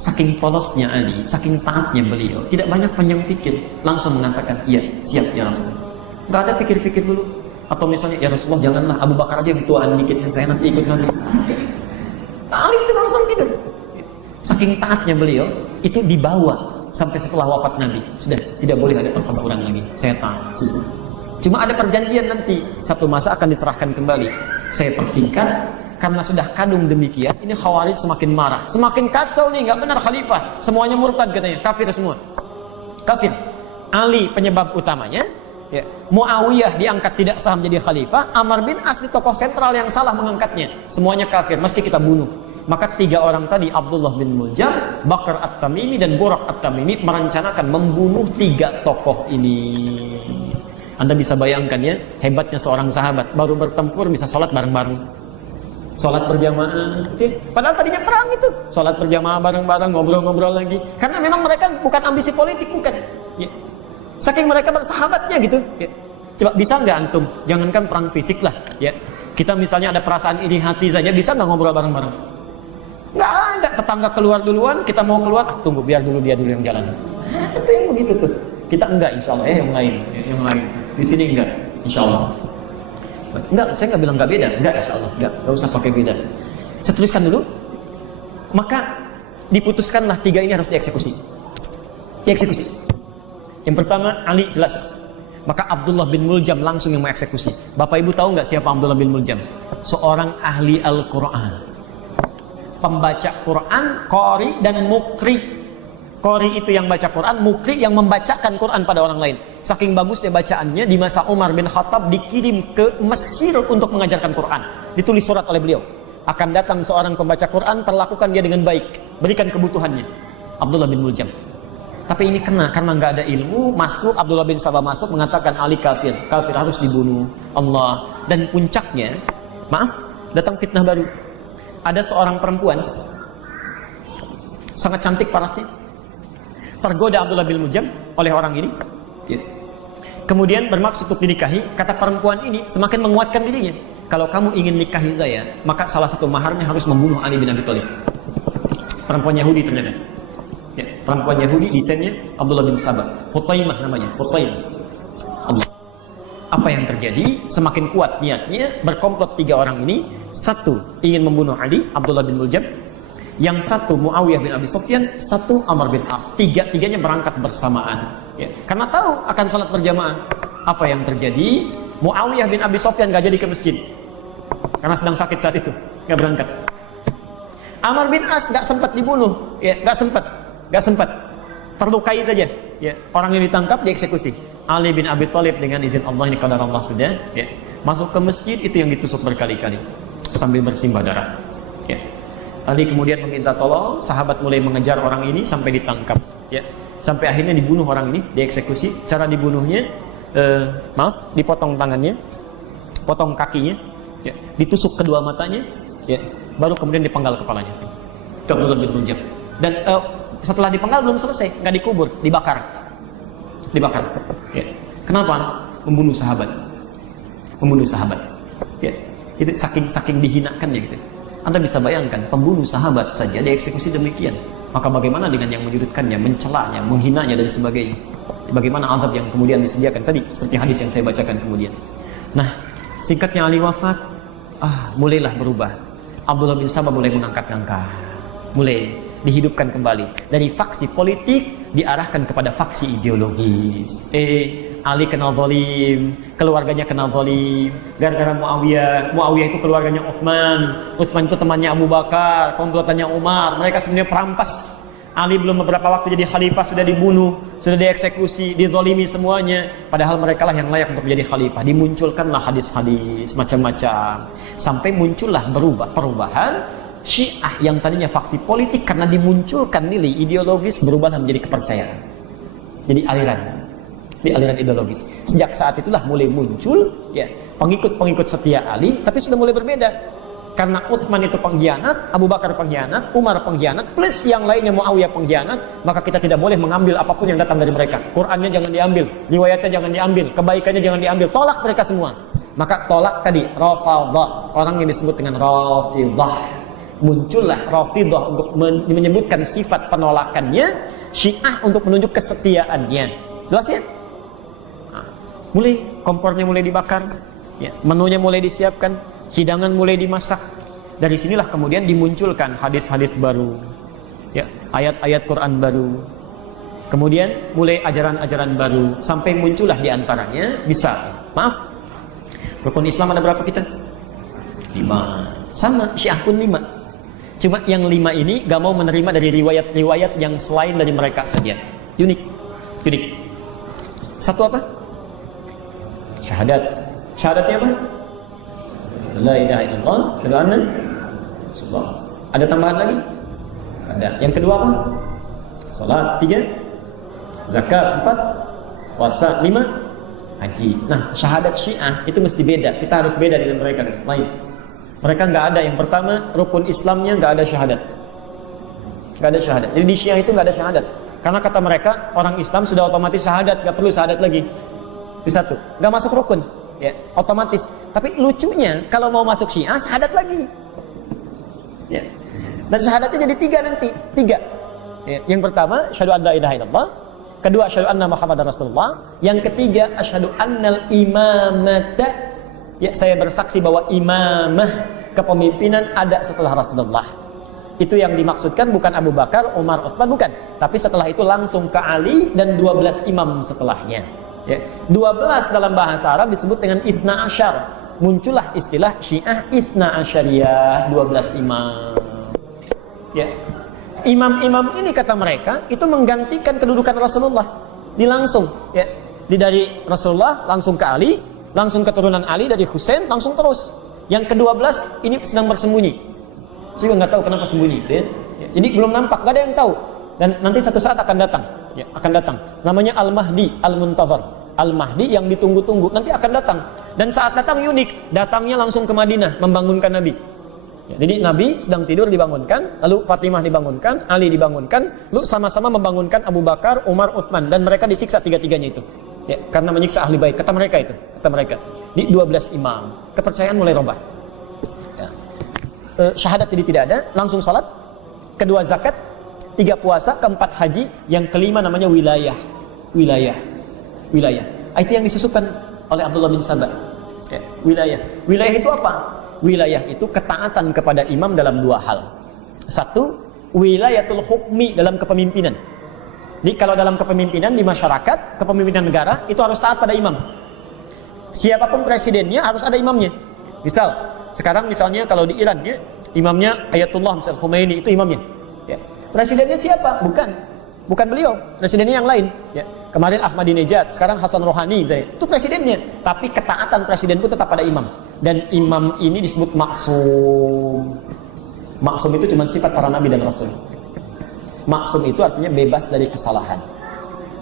Saking polosnya Ali, saking taatnya beliau, tidak banyak panjang pikir, langsung mengatakan, iya, siap ya Rasulullah. Gak ada pikir-pikir dulu. Atau misalnya, ya Rasulullah janganlah, Abu Bakar aja yang tuaan dikit, yang saya nanti ikut Nabi. Ali itu langsung tidur. Saking taatnya beliau, itu dibawa sampai setelah wafat Nabi. Sudah, tidak boleh ada pertempuran lagi. Saya taat. Cuma ada perjanjian nanti, satu masa akan diserahkan kembali. Saya persingkat, karena sudah kadung demikian, ini Khawarij semakin marah, semakin kacau nih, nggak benar khalifah, semuanya murtad katanya, kafir semua, kafir. Ali penyebab utamanya, ya. Muawiyah diangkat tidak sah menjadi khalifah, Amr bin As di tokoh sentral yang salah mengangkatnya, semuanya kafir, mesti kita bunuh. Maka tiga orang tadi, Abdullah bin Muljam, Bakar At-Tamimi, dan Burak At-Tamimi, merencanakan membunuh tiga tokoh ini. Anda bisa bayangkan ya, hebatnya seorang sahabat, baru bertempur bisa sholat bareng-bareng, sholat berjamaah. Padahal tadinya perang itu, sholat berjamaah bareng-bareng, ngobrol-ngobrol lagi. Karena memang mereka bukan ambisi politik, bukan. Ya. Saking mereka bersahabatnya gitu. Ya. Coba bisa nggak antum? Jangankan perang fisik lah. Ya. Kita misalnya ada perasaan iri hati saja, bisa nggak ngobrol bareng-bareng? Nggak ada. Tetangga keluar duluan, kita mau keluar, tunggu biar dulu dia dulu yang jalan. Itu yang begitu tuh. Kita enggak, insya Allah. Yang lain, yang lain. Di sini enggak, insya Allah. Enggak, saya nggak bilang nggak beda. Enggak, insya Allah. Enggak usah pakai beda. Saya tuliskan dulu. Maka diputuskanlah tiga ini harus dieksekusi. Dieksekusi. Yang pertama, Ali jelas. Maka Abdullah bin Muljam langsung yang mengeksekusi. Bapak Ibu tahu nggak siapa Abdullah bin Muljam? Seorang ahli Al-Quran. Pembaca Quran, qori dan mukri. Qori itu yang baca Quran, mukri yang membacakan Quran pada orang lain. Saking bagusnya bacaannya, di masa Umar bin Khattab dikirim ke Mesir untuk mengajarkan Quran. Ditulis surat oleh beliau. Akan datang seorang pembaca Quran, perlakukan dia dengan baik, berikan kebutuhannya. Abdullah bin Muljam. Tapi ini kena, karena nggak ada ilmu, masuk, Abdullah bin Sabah masuk, mengatakan Ali kafir, kafir harus dibunuh Allah. Dan puncaknya, maaf, datang fitnah baru. Ada seorang perempuan, sangat cantik parasnya, tergoda Abdullah bin Muljam oleh orang ini. Kemudian bermaksud untuk dinikahi. Kata perempuan ini semakin menguatkan dirinya. Kalau kamu ingin nikahi saya, maka salah satu maharnya harus membunuh Ali bin Abi Thalib. Perempuan Yahudi ternyata. Ya, perempuan Yahudi, desainnya Abdullah bin Sabah. Futaimah namanya, Futaimah. Allah. Apa yang terjadi? Semakin kuat niatnya, berkomplot 3 orang ini. Satu ingin membunuh Ali, Abdullah bin Muljam. Yang satu Muawiyah bin Abi Sufyan, satu Amr bin As. Tiganya berangkat bersamaan. Ya, karena tahu akan salat berjamaah. Apa yang terjadi? Muawiyah bin Abi Sufyan gak jadi ke masjid karena sedang sakit saat itu, gak berangkat. Amr bin As gak sempat dibunuh, ya, gak sempat, terlukai saja. Ya, orang yang ditangkap dieksekusi. Ali bin Abi Thalib dengan izin Allah, ini qadar Allah sudah, ya, masuk ke masjid, itu yang ditusuk berkali-kali sambil bersimbah darah. Ya. Ali kemudian meminta tolong, sahabat mulai mengejar orang ini sampai ditangkap. Ya. Sampai akhirnya dibunuh orang ini, dieksekusi. Cara dibunuhnya, dipotong tangannya, potong kakinya, ya, ditusuk kedua matanya, ya, baru kemudian dipenggal kepalanya. Abdullah bin Muljam. Dan setelah dipenggal belum selesai, nggak dikubur, dibakar. Ya. Kenapa? Membunuh sahabat. Ya. Itu saking dihinakan ya gitu. Anda bisa bayangkan, pembunuh sahabat saja dieksekusi demikian. Maka bagaimana dengan yang menyudutkannya, mencelanya, menghinanya dan sebagainya? Bagaimana azab yang kemudian disediakan tadi, seperti hadis yang saya bacakan kemudian. Nah, singkatnya Ali wafat, mulailah berubah. Abdullah bin Sabah mulai mengangkat-angkat, mulai dihidupkan kembali. Dari faksi politik diarahkan kepada faksi ideologis. Ali kena zalim, keluarganya kena zalim gara-gara Muawiyah itu keluarganya Utsman itu temannya Abu Bakar, komplotannya Umar. Mereka sebenarnya perampas. Ali belum beberapa waktu jadi khalifah sudah dibunuh, sudah dieksekusi, dizalimi semuanya. Padahal mereka lah yang layak untuk menjadi khalifah. Dimunculkanlah hadis-hadis macam-macam, sampai muncullah perubahan Syiah yang tadinya faksi politik, karena dimunculkan nilai ideologis, berubahlah menjadi kepercayaan. Jadi aliran ideologis. Sejak saat itulah mulai muncul, ya, pengikut setia Ali, tapi sudah mulai berbeda. Karena Utsman itu pengkhianat, Abu Bakar pengkhianat, Umar pengkhianat, plus yang lainnya Muawiyah pengkhianat, maka kita tidak boleh mengambil apapun yang datang dari mereka. Qurannya jangan diambil, riwayatnya jangan diambil, kebaikannya jangan diambil, tolak mereka semua. Maka tolak tadi Rafidhah, orang yang disebut dengan Rafidhah. Muncullah Rafidhah untuk menyebutkan sifat penolakannya, Syiah untuk menunjuk kesetiaannya. Jelas ya? Mulai kompornya mulai dibakar, ya, menunya mulai disiapkan, hidangan mulai dimasak. Dari sinilah kemudian dimunculkan hadis-hadis baru, ya, ayat-ayat Quran baru. Kemudian mulai ajaran-ajaran baru, sampai muncullah diantaranya rukun Islam ada berapa kita? 5. Sama, Syiah pun 5. Cuma yang 5 ini gak mau menerima dari riwayat-riwayat yang selain dari mereka saja. Unik. Satu apa? Syahadatnya apa? La ilaha illallah, syahadu anna Rasulullah. Ada tambahan lagi? Ada. Yang kedua apa? Salat. 3. Zakat. 4. Puasa. 5. Haji. Nah, syahadat Syiah itu mesti beda. Kita harus beda dengan mereka lain. Mereka nggak ada, yang pertama rukun Islamnya nggak ada syahadat. Jadi di Syiah itu nggak ada syahadat. Karena kata mereka orang Islam sudah otomatis syahadat, nggak perlu syahadat lagi. Itu satu, nggak masuk rukun, ya otomatis. Tapi lucunya kalau mau masuk Syiah syahadat lagi. Ya. Dan syahadatnya jadi 3 nanti. 3. Ya. Yang pertama syahadu an la ilaha illallah. Kedua syahadu anna Muhammadar Rasulullah. Yang ketiga asyhadu annal imamata. Ya, saya bersaksi bahwa imamah, kepemimpinan ada setelah Rasulullah. Itu yang dimaksudkan bukan Abu Bakar, Umar, Utsman, bukan. Tapi setelah itu langsung ke Ali dan 12 imam setelahnya. Ya. 12 dalam bahasa Arab disebut dengan Itsna Asyar. Muncullah istilah Syiah Itsna Asyariyah, 12 imam. Ya. Imam-imam ini kata mereka itu menggantikan kedudukan Rasulullah. Dilangsung, ya. Dari Rasulullah langsung ke Ali, langsung keturunan Ali dari Husain, langsung terus. Yang ke-12 ini sedang bersembunyi. Saya juga nggak tahu kenapa sembunyi. Ya. Jadi belum nampak, nggak ada yang tahu. Dan nanti satu saat akan datang. Ya, akan datang. Namanya Al-Mahdi, Al-Muntazar. Al-Mahdi yang ditunggu-tunggu, nanti akan datang. Dan saat datang unik, datangnya langsung ke Madinah, membangunkan Nabi. Ya, jadi Nabi sedang tidur dibangunkan, lalu Fatimah dibangunkan, Ali dibangunkan, lalu sama-sama membangunkan Abu Bakar, Umar, Utsman. Dan mereka disiksa tiga-tiganya itu. Ya, karena menyiksa ahli bait, kata mereka itu, di 12 imam. Kepercayaan mulai robah. Ya. Syahadat jadi tidak ada, langsung sholat. Kedua zakat, 3 puasa, keempat haji, yang kelima namanya wilayah. Itu yang disusupkan oleh Abdullah bin Sabah. Ya, wilayah. Wilayah itu apa? Wilayah itu ketaatan kepada imam dalam dua hal. Satu, wilayatul hukmi dalam kepemimpinan. Jadi kalau dalam kepemimpinan di masyarakat, kepemimpinan negara, itu harus taat pada imam. Siapapun presidennya harus ada imamnya. Misal, sekarang misalnya kalau di Iran ya, imamnya Ayatullah misal Khomeini itu imamnya. Ya. Presidennya siapa? Bukan beliau, presidennya yang lain. Ya. Kemarin Ahmadinejad, sekarang Hasan Rohani misalnya. Itu presidennya, tapi ketaatan presiden pun tetap pada imam. Dan imam ini disebut maksum. Maksum itu cuma sifat para nabi dan rasul. Maksum itu artinya bebas dari kesalahan.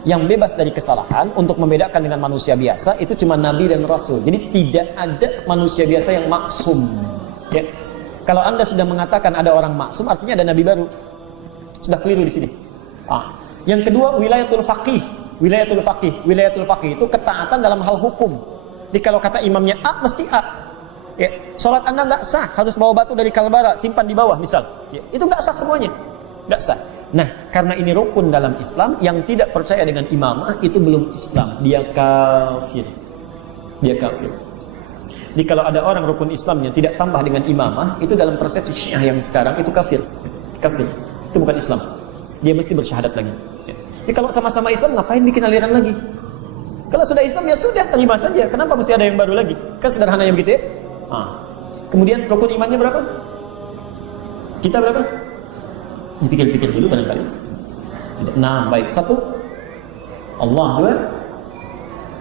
Yang bebas dari kesalahan untuk membedakan dengan manusia biasa itu cuma nabi dan rasul. Jadi tidak ada manusia biasa yang maksum. Ya. Kalau Anda sudah mengatakan ada orang maksum, artinya ada nabi baru. Sudah keliru di sini. Yang kedua, wilayatul faqih. Wilayatul faqih. Wilayatul faqih itu ketaatan dalam hal hukum. Jadi kalau kata imamnya A, mesti A. Ya. Sholat Anda nggak sah, harus bawa batu dari Kalbara, simpan di bawah misal. Ya. Itu nggak sah semuanya. Nggak sah. Nah, karena ini rukun dalam Islam, yang tidak percaya dengan imamah itu belum Islam, dia kafir. Dia kafir. Jadi kalau ada orang rukun Islamnya tidak tambah dengan imamah, itu dalam persepsi Syiah yang sekarang itu kafir. Kafir. Itu bukan Islam. Dia mesti bersyahadat lagi. Jadi kalau sama-sama Islam, ngapain bikin aliran lagi? Kalau sudah Islam ya sudah, terima saja. Kenapa mesti ada yang baru lagi? Kan sederhananya begitu ya. Kemudian rukun imannya berapa? Kita berapa? Dipikir-pikir dulu barangkali. Nah, baik. 1, Allah.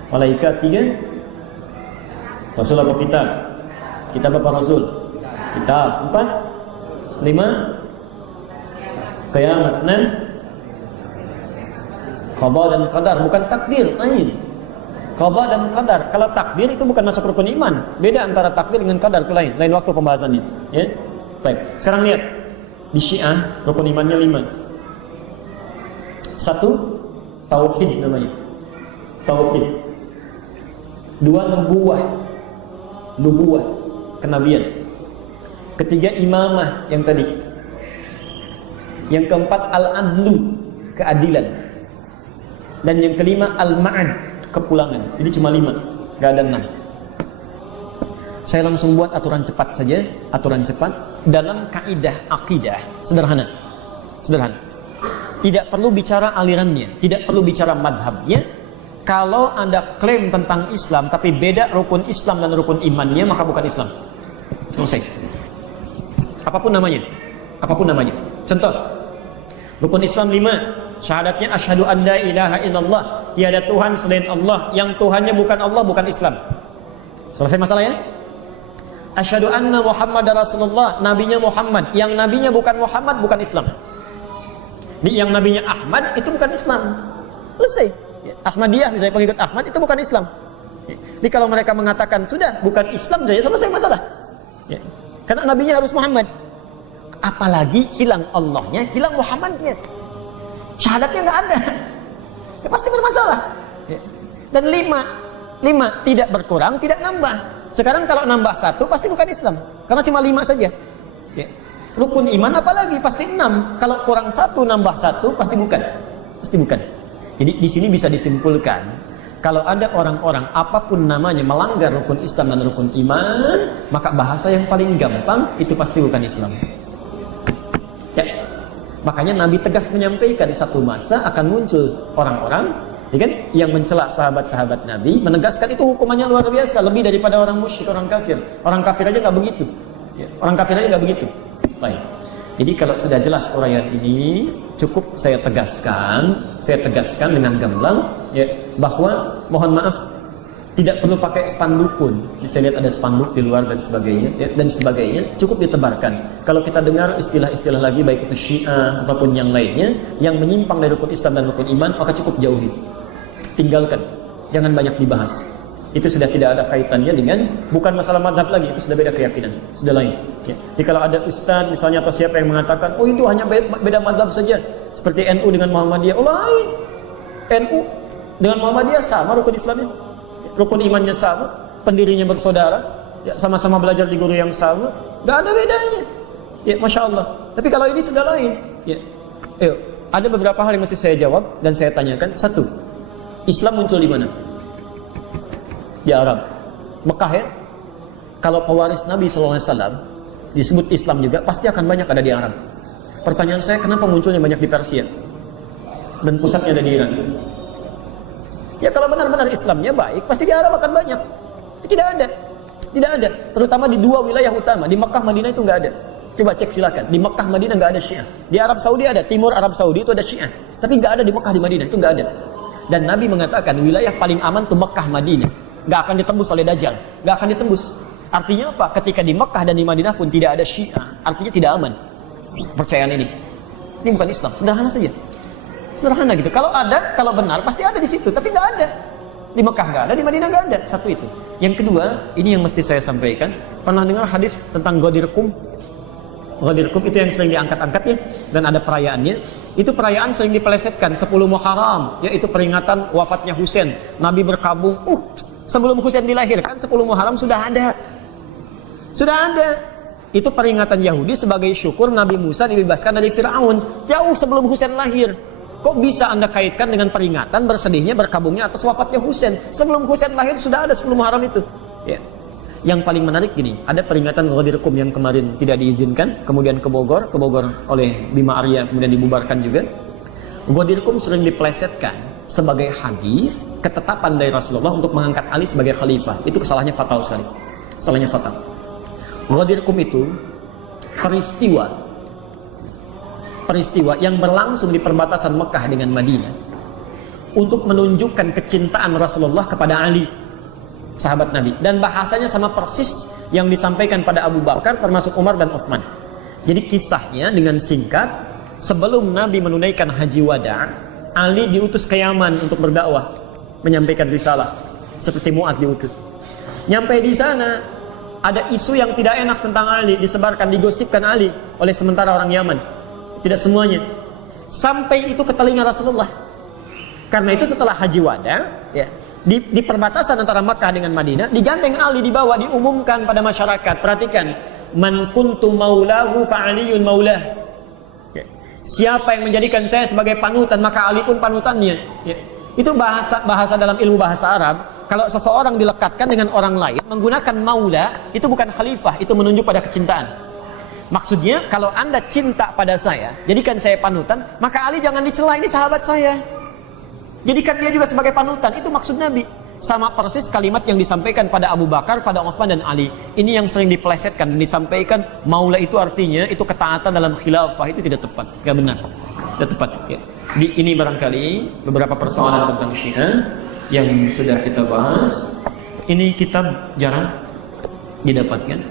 2, malaikat. 3, Rasul apa kitab? Kitab apa Rasul? Kitab. 4, 5, kiamat. 6, qada dan qadar, bukan takdir. Qada dan qadar. Kalau takdir itu bukan masuk rukun iman. Beda antara takdir dengan qadar itu lain waktu pembahasannya. Ya. Baik. Sekarang lihat. Di Syiah rukun imannya 5. 1, tauhid namanya. Tauhid. 2, nubuwah, kenabian. Ketiga, imamah yang tadi. Yang keempat, al-adlu, keadilan. Dan yang kelima, al-ma'ad, kepulangan. Jadi cuma 5, gak ada 6. Saya langsung buat aturan cepat saja, aturan cepat dalam kaidah akidah sederhana. Tidak perlu bicara alirannya, tidak perlu bicara madhabnya. Kalau Anda klaim tentang Islam tapi beda rukun Islam dan rukun imannya, maka bukan Islam. Selesai. Apapun namanya. Contoh, rukun Islam 5, syahadatnya asyhadu an la ilaha illallah, tiada Tuhan selain Allah, yang Tuhannya bukan Allah, bukan Islam. Selesai masalahnya? Asyhadu anna Muhammadar Rasulullah, nabinya Muhammad, yang nabinya bukan Muhammad, bukan Islam. Yang nabinya Ahmad itu bukan Islam. Selesai. Ahmadiyah misalnya pengikut Ahmad itu bukan Islam. Jadi kalau mereka mengatakan sudah bukan Islam saja, selesai masalah. Karena nabinya harus Muhammad. Apalagi hilang Allahnya, hilang Muhammadnya. Syahadatnya nggak ada. Ya pasti bermasalah. Dan 5 tidak berkurang, tidak nambah. Sekarang kalau nambah 1 pasti bukan Islam, karena cuma 5 saja. Rukun iman apalagi pasti 6. Kalau kurang 1 nambah 1 pasti bukan. Jadi di sini bisa disimpulkan, kalau ada orang-orang apapun namanya melanggar rukun Islam dan rukun iman, maka bahasa yang paling gampang itu pasti bukan Islam. Ya. Makanya Nabi tegas menyampaikan di satu masa akan muncul orang-orang yang mencela sahabat-sahabat Nabi, menegaskan itu hukumannya luar biasa, lebih daripada orang musyrik, orang kafir. Orang kafir aja nggak begitu. Orang kafir aja nggak begitu. Baik. Jadi kalau sudah jelas uraian ini, cukup saya tegaskan dengan gamblang, bahwa mohon maaf tidak perlu pakai spanduk pun. Saya lihat ada spanduk di luar dan sebagainya, cukup ditebarkan. Kalau kita dengar istilah-istilah lagi baik itu Syiah ataupun yang lainnya yang menyimpang dari rukun Islam dan rukun iman, maka cukup jauhi. Tinggalkan, jangan banyak dibahas. Itu sudah tidak ada kaitannya dengan, bukan masalah madhab lagi, itu sudah beda keyakinan, sudah lain. Jadi kalau ada ustaz misalnya atau siapa yang mengatakan, oh itu hanya beda madhab saja, seperti NU dengan Muhammadiyah, oh lain. NU dengan Muhammadiyah sama rukun Islamnya, rukun imannya sama, pendirinya bersaudara, sama-sama belajar di guru yang sama, nggak ada bedanya. Masya Allah. Tapi kalau ini sudah lain. Ada beberapa hal yang mesti saya jawab dan saya tanyakan. 1, Islam muncul di mana? di Arab. Mekah ya, kalau pewaris Nabi SAW disebut Islam juga, pasti akan banyak ada di Arab. Pertanyaan saya, kenapa munculnya banyak di Persia? Dan pusatnya ada di Iran. Ya kalau benar-benar Islamnya baik, pasti di Arab akan banyak. Tidak ada. Tidak ada. Terutama di dua wilayah utama. Di Mekah, Madinah itu nggak ada. Coba cek silakan. Di Mekah, Madinah nggak ada Syiah. Di Arab Saudi ada. Timur Arab Saudi itu ada Syiah. Tapi nggak ada di Mekah, di Madinah. Itu nggak ada. Dan Nabi mengatakan wilayah paling aman itu Mekah, Madinah. Nggak akan ditembus oleh Dajjal. Nggak akan ditembus. Artinya apa? Ketika di Mekah dan di Madinah pun tidak ada Syiah. Artinya tidak aman. Percayaan ini. Ini bukan Islam. Sederhana saja. Sederhana gitu. Kalau ada, kalau benar pasti ada di situ. Tapi nggak ada. Di Mekah nggak ada, di Madinah nggak ada. Satu itu. Yang kedua, ini yang mesti saya sampaikan. Pernah dengar hadis tentang Ghadir Qum? Ghadir Qum itu yang sering diangkat-angkat ya, dan ada perayaannya. Itu perayaan sering dipelesetkan. 10 Muharram, yaitu peringatan wafatnya Husain. Nabi berkabung. Sebelum Husain dilahirkan, 10 Muharram sudah ada. Sudah ada. Itu peringatan Yahudi sebagai syukur Nabi Musa dibebaskan dari Fir'aun. Jauh sebelum Husain lahir. Kok bisa Anda kaitkan dengan peringatan bersedihnya, berkabungnya atas wafatnya Husain? Sebelum Husain lahir sudah ada 10 Muharram itu. Ya. Yang paling menarik gini, ada peringatan Ghadir Qum yang kemarin tidak diizinkan, kemudian ke Bogor oleh Bima Arya, kemudian dibubarkan juga. Ghadir Qum sering dipelesetkan sebagai hadis ketetapan dari Rasulullah untuk mengangkat Ali sebagai khalifah. Itu kesalahannya fatal sekali. Kesalahannya fatal. Ghadir Qum itu peristiwa yang berlangsung di perbatasan Mekah dengan Madinah untuk menunjukkan kecintaan Rasulullah kepada Ali, sahabat Nabi, dan bahasanya sama persis yang disampaikan pada Abu Bakar termasuk Umar dan Utsman. Jadi kisahnya dengan singkat, sebelum Nabi menunaikan haji wada, Ali diutus ke Yaman untuk berdakwah, menyampaikan risalah seperti Mu'adz diutus. Nyampe di sana ada isu yang tidak enak tentang Ali, disebarkan, digosipkan Ali oleh sementara orang Yaman. Tidak semuanya. Sampai itu ke telinga Rasulullah. Karena itu setelah haji wada, ya, di perbatasan antara Makkah dengan Madinah, diganteng Ali, dibawa, diumumkan pada masyarakat. Perhatikan, man kuntu maulahu fa aliyun maulah. Ya. Siapa yang menjadikan saya sebagai panutan, maka Ali pun panutannya. Ya. Itu bahasa dalam ilmu bahasa Arab. Kalau seseorang dilekatkan dengan orang lain menggunakan maula, itu bukan khalifah, itu menunjuk pada kecintaan. Maksudnya, kalau Anda cinta pada saya, jadikan saya panutan, maka Ali jangan dicela, ini sahabat saya. Jadikan dia juga sebagai panutan, itu maksud Nabi. Sama persis kalimat yang disampaikan pada Abu Bakar, pada Utsman dan Ali. Ini yang sering dipelesetkan dan disampaikan, maula itu artinya, itu ketaatan dalam khilafah, itu tidak tepat, tidak benar. Tidak tepat. Ya. Ini barangkali beberapa persoalan tentang Syiah yang sudah kita bahas. Ini kitab jarang didapatkan.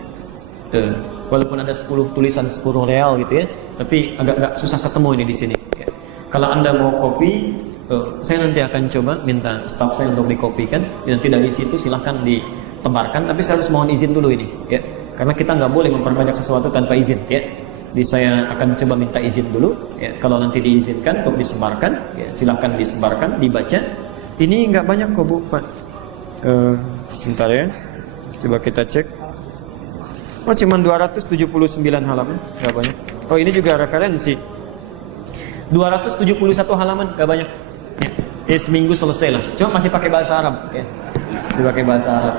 Walaupun ada 10 tulisan 10 real gitu ya, tapi agak susah ketemu ini di sini. Ya. Kalau Anda mau kopi, saya nanti akan coba minta staff saya untuk dikopikan. Nanti dari situ silahkan ditebarkan, tapi saya harus mohon izin dulu ini, ya. Karena kita nggak boleh memperbanyak sesuatu tanpa izin, ya. Jadi saya akan coba minta izin dulu, ya. Kalau nanti diizinkan untuk disebarkan, ya, silahkan disebarkan, dibaca. Ini nggak banyak kok Bu, Pak. Sebentar ya, coba kita cek. Oh, cuma 279 halaman, gak banyak. Oh, ini juga referensi. 271 halaman, gak banyak. Ya, seminggu selesai lah. Cuma masih pakai bahasa Arab, ya. Dipakai bahasa Arab.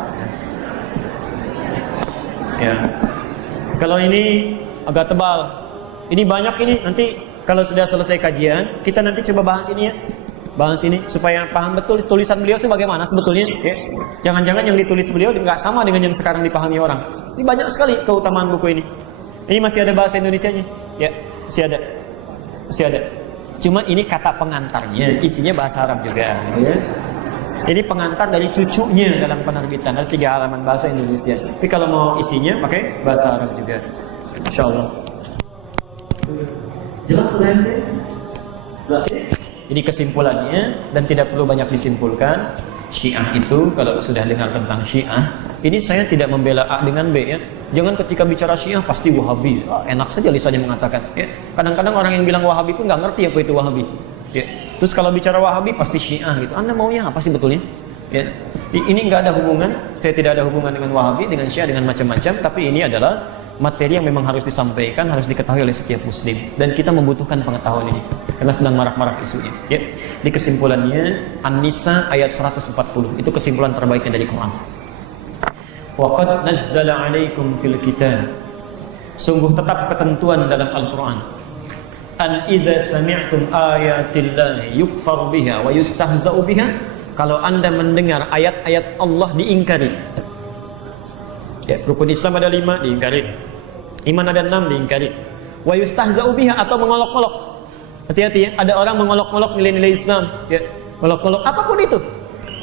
Ya. Kalau ini agak tebal. Ini banyak ini. Nanti kalau sudah selesai kajian, kita nanti coba bahas ini ya. Bahas ini supaya paham betul tulisan beliau itu bagaimana sebetulnya. Ya. Jangan-jangan yang ditulis beliau nggak sama dengan yang sekarang dipahami orang. Ini banyak sekali keutamaan buku ini. Ini masih ada bahasa Indonesianya, ya, masih ada, masih ada. Cuma ini kata pengantarnya, isinya bahasa Arab juga. Ya. Ini pengantar dari cucunya dalam penerbitan, ada 3 halaman bahasa Indonesia. Tapi kalau mau isinya pakai bahasa Arab juga, Insya Allah. Jelas pertanyaan saya? Jelas ya? Jadi kesimpulannya, dan tidak perlu banyak disimpulkan, Syiah itu kalau sudah dengar tentang Syiah, ini saya tidak membela A dengan B ya. Jangan ketika bicara Syiah pasti Wahabi. Enak saja lisannya mengatakan. Ya. Kadang-kadang orang yang bilang Wahabi pun nggak ngerti apa itu Wahabi. Ya. Terus kalau bicara Wahabi pasti Syiah gitu. Anda maunya apa sih betulnya? Ya. Ini nggak ada hubungan. Saya tidak ada hubungan dengan Wahabi, dengan Syiah, dengan macam-macam. Tapi ini adalah materi yang memang harus disampaikan, harus diketahui oleh setiap muslim, dan kita membutuhkan pengetahuan ini karena sedang marak-marak isunya, ya. Di kesimpulannya An-Nisa ayat 140 itu kesimpulan terbaiknya dari Quran. Wa qad nazzala 'alaikum fil kitab, sungguh tetap ketentuan dalam Al-Quran, an idza sami'tum ayatillahi yukfaru biha wa yustahza'u biha, kalau anda mendengar ayat-ayat Allah diingkari, ya, rukun Islam ada 5 diingkari, iman ada 6 diingkari, wa yustahza'u biha atau mengolok-olok. Hati-hati ya, ada orang mengolok-olok nilai-nilai Islam, ya, mengolok-olok apapun itu,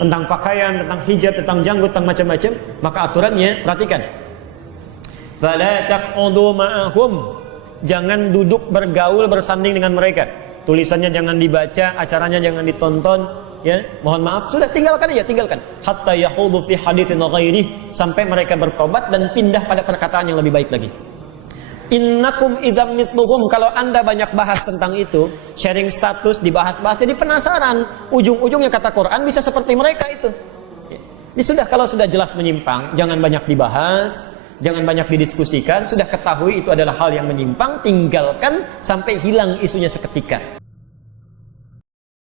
tentang pakaian, tentang hijab, tentang janggut, tentang macam-macam, maka aturannya perhatikan. Fala taq'udu ma'ahum, jangan duduk bergaul bersanding dengan mereka. Tulisannya jangan dibaca, acaranya jangan ditonton, ya. Mohon maaf, sudah tinggalkan aja, tinggalkan. Hatta yahudu fi haditsin ghairihi, sampai mereka bertobat dan pindah pada perkataan yang lebih baik lagi. Innakum idzam misluhum, kalau anda banyak bahas tentang itu, sharing status, dibahas-bahas, jadi penasaran, ujung-ujungnya kata Quran bisa seperti mereka itu. Ini sudah, kalau sudah jelas menyimpang, jangan banyak dibahas, jangan banyak didiskusikan, sudah ketahui itu adalah hal yang menyimpang, tinggalkan sampai hilang isunya seketika.